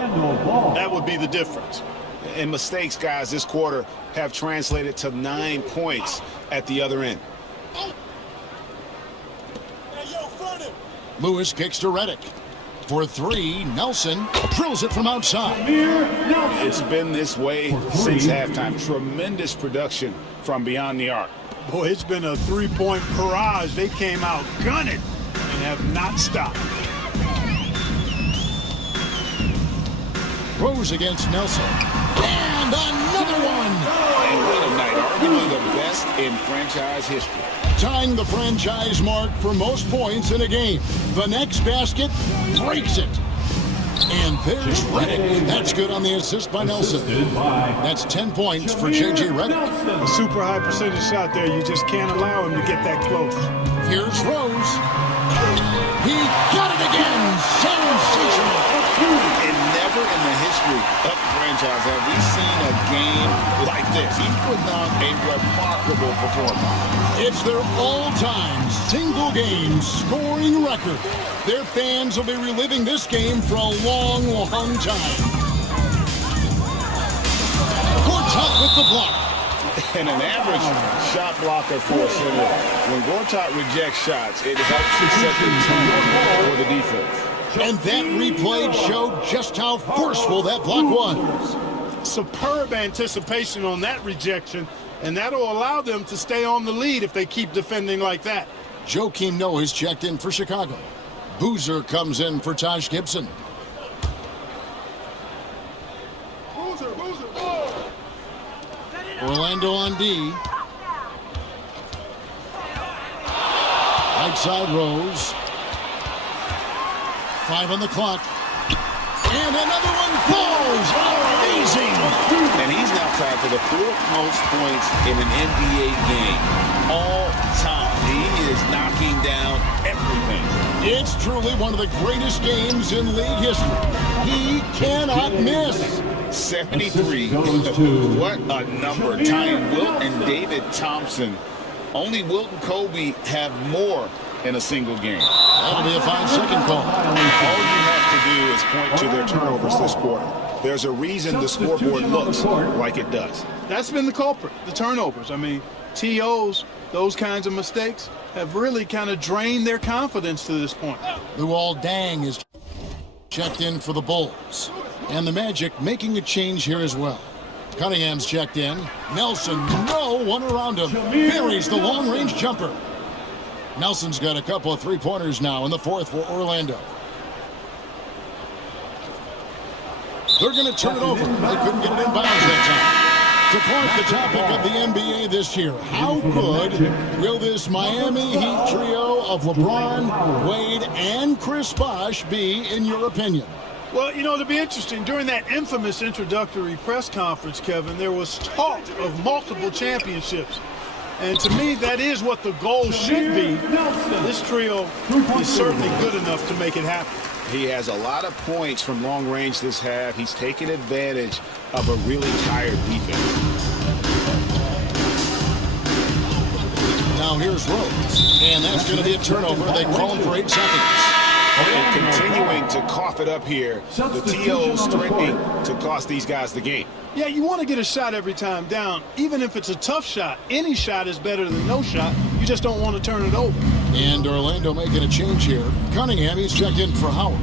That would be the difference. And mistakes, guys, this quarter have translated to 9 points at the other end. Lewis kicks to Redick. For 3, Nelson drills it from outside. It's been this way since halftime. Tremendous production from beyond the arc. Boy, it's been a three-point barrage. They came out gunning and have not stopped. Rose against Nelson. And another one! And what a night. Arguably the best in franchise history. Tying the franchise mark for most points in a game. The next basket breaks it. And there's Redick. That's good on the assist by Nelson. That's 10 points for J.J. Redick. A super high percentage shot there. You just can't allow him to get that close. Here's Rose. He got it again. Sensational. And never in the history of the franchise have we seen a game like this. He's putting on a remarkable performance. It's their all-time single-game scoring record. Their fans will be reliving this game for a long, long time. Gortat with the block. And an average shot blocker for a center. When Gortat rejects shots, it helps to set the tone for the defense. And that replay showed just how forceful that block was. Superb anticipation on that rejection, and that'll allow them to stay on the lead if they keep defending like that. Joakim Noah is checked in for Chicago. Boozer comes in for Taj Gibson. Orlando on D. Right side Rose. 5 on the clock. And another one falls. Amazing. And he's now tied for the 4th most points in an NBA game all time. He is knocking down everything. It's truly one of the greatest games in league history. He cannot miss. 73. What a number. Tying Wilt and David Thompson. Only Wilt and Kobe have more in a single game. That'll be a 5-second call. All you have to do is point to their turnovers this quarter. There's a reason the scoreboard looks like it does. That's been the culprit, the turnovers. I mean, TOs, those kinds of mistakes have really kind of drained their confidence to this point. Luol Deng is checked in for the Bulls. And the Magic making a change here as well. Cunningham's checked in. Nelson, no one around him. Buries the long-range jumper. Nelson's got a couple of three-pointers now in the 4th for Orlando. They're going to turn it over. They couldn't get it in bounds that To Clark, the topic of the NBA this year. How good will this Miami Heat trio of LeBron, Wade, and Chris Bosh be, in your opinion? Well, you know, to be interesting, during that infamous introductory press conference, Kevin, there was talk of multiple championships. And to me, that is what the goal should be. This trio is certainly good enough to make it happen. He has a lot of points from long range this half. He's taken advantage of a really tired defense. Now here's Rose, and that's going to be a turnover. They call him for 8 seconds. And continuing to cough it up here. The TO's threatening to cost these guys the game. Yeah, you want to get a shot every time down, even if it's a tough shot. Any shot is better than no shot. You just don't want to turn it over. And Orlando making a change here. Cunningham, he's checked in for Howard.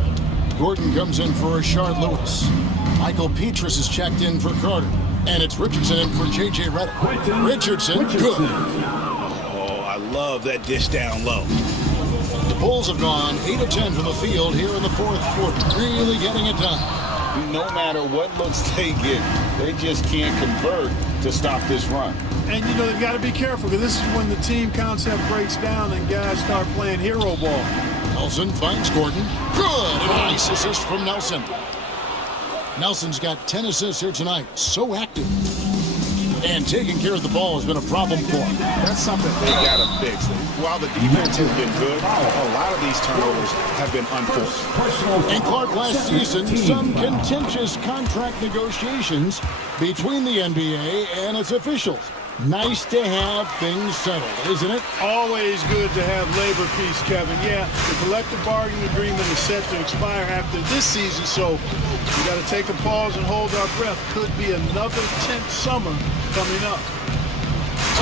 Gordon comes in for Rashard Lewis. Michael Petrus is checked in for Carter. And it's Richardson in for J.J. Redick. Richardson, good. Oh, I love that dish down low. The Bulls have gone 8 of 10 from the field here in the fourth quarter. Really getting it done. No matter what looks they get, they just can't convert to stop this run. And, you know, they've got to be careful because this is when the team concept breaks down and guys start playing hero ball. Nelson finds Gordon. Good. A nice assist from Nelson. Nelson's got 10 assists here tonight. So active. And taking care of the ball has been a problem for him. That's something they got to fix. While the defense has been good, a lot of these turnovers have been unforced. And Clark, last season, some contentious contract negotiations between the NBA and its officials. Nice to have things settled, isn't it? Always good to have labor peace, Kevin. Yeah, the collective bargaining agreement is set to expire after this season, so we got to take a pause and hold our breath. Could be another tense summer coming up.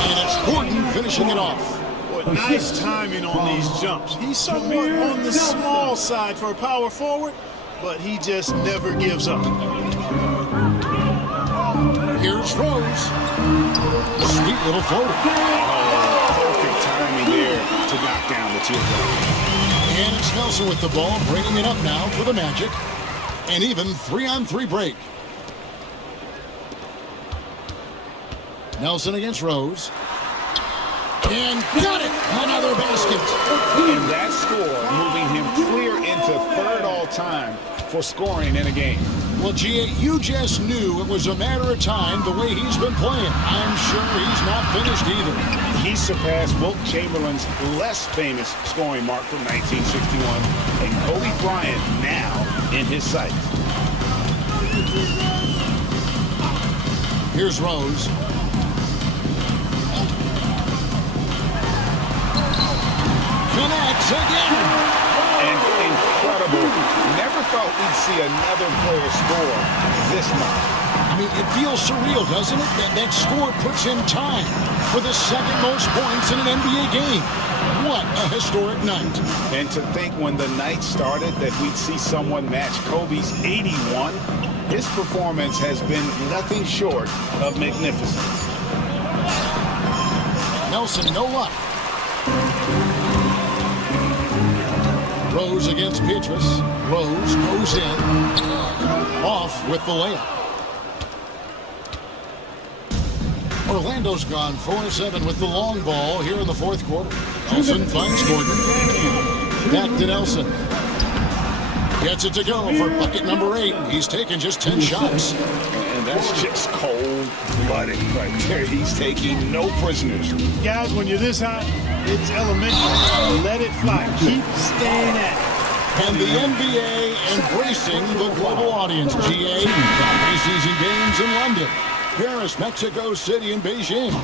And it's Gordon finishing it off. Boy, nice timing on these jumps. He's somewhat on the small side for a power forward, but he just never gives up. Here's Rose. Sweet little floater. Perfect timing there to knock down the teardrop. And it's Nelson with the ball, bringing it up now for the Magic. An even 3-on-3 break. Nelson against Rose. And got it! Another basket. And that score moving him clear into third all-time for scoring in a game. Well, G.A., you just knew it was a matter of time the way he's been playing. I'm sure he's not finished either. He surpassed Wilt Chamberlain's less famous scoring mark from 1961, and Kobe Bryant now in his sights. Here's Rose. Connects again. And incredible. Never thought we'd see another player score this much. I mean, it feels surreal, doesn't it? That score puts in time for the second most points in an NBA game. What a historic night. And to think when the night started that we'd see someone match Kobe's 81, his performance has been nothing short of magnificent. Nelson, no luck. Rose against Petrus. Rose goes in. Off with the layup. Orlando's gone 4-7 with the long ball here in the fourth quarter. Nelson finds Gordon. Back to Nelson. Gets it to go for bucket number 8. He's taken just 10 shots. And that's just cold-blooded right there. He's taking no prisoners. Guys, when you're this hot, it's elementary. Let it fly. Keep staying at it. And the NBA embracing the global audience. GA, preseason games in London, Paris, Mexico City, and Beijing.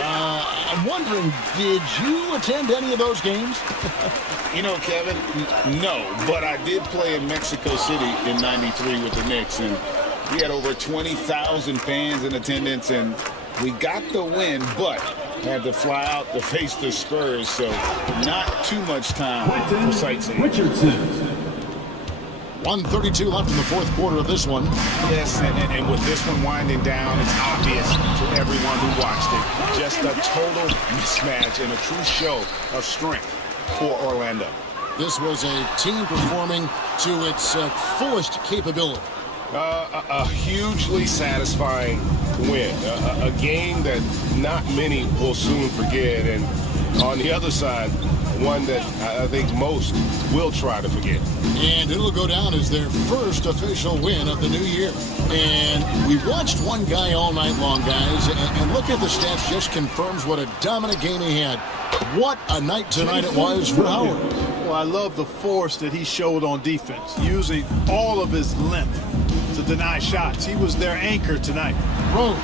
I'm wondering, did you attend any of those games? You know, Kevin, no, but I did play in Mexico City in '93 with the Knicks, and we had over 20,000 fans in attendance, and we got the win, but had to fly out to face the Spurs, so not too much time for sightseeing. 1:32 left in the fourth quarter of this one. Yes, and with this one winding down, it's obvious to everyone who watched it. Just a total mismatch and a true show of strength for Orlando. This was a team performing to its fullest capability. A hugely satisfying win, a game that not many will soon forget, and on the other side, one that I think most will try to forget. And it'll go down as their first official win of the new year. And we watched one guy all night long, guys, and look at the stats, just confirms what a dominant game he had. What a night tonight it was for Howard. Well, I love the force that he showed on defense, using all of his length to deny shots. He was their anchor tonight. Rose,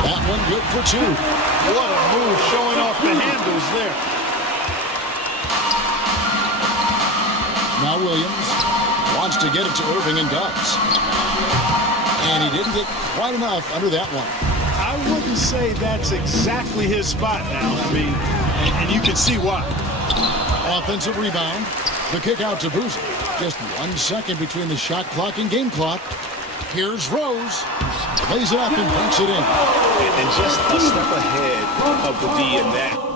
that one good for 2. What a move, showing off the handles there. Now Williams wants to get it to Irving and does. And he didn't get quite enough under that one. I wouldn't say that's exactly his spot now. I mean, and you can see why. Offensive rebound. The kick out to Boozer. Just 1 second between the shot clock and game clock. Here's Rose. Lays it up and banks it in. And just a step ahead of the D in that.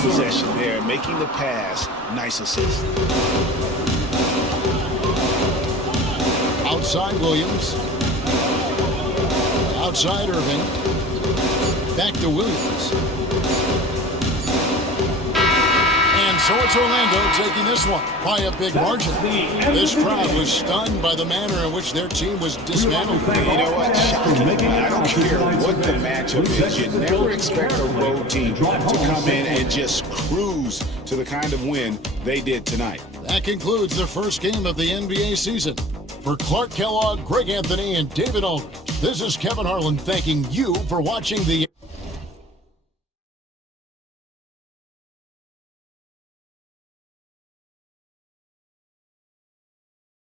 Possession there, making the pass. Nice assist. Outside Williams. Outside Irving. Back to Williams. And so it's Orlando taking this one by a big margin. This crowd was stunned by the manner in which their team was dismantled. You know what? Shocking. I don't care what the matchup is. You never expect a road team to come in and just cruise to the kind of win they did tonight. That concludes the first game of the NBA season. For Clark Kellogg, Greg Anthony, and David Aldridge, this is Kevin Harlan thanking you for watching the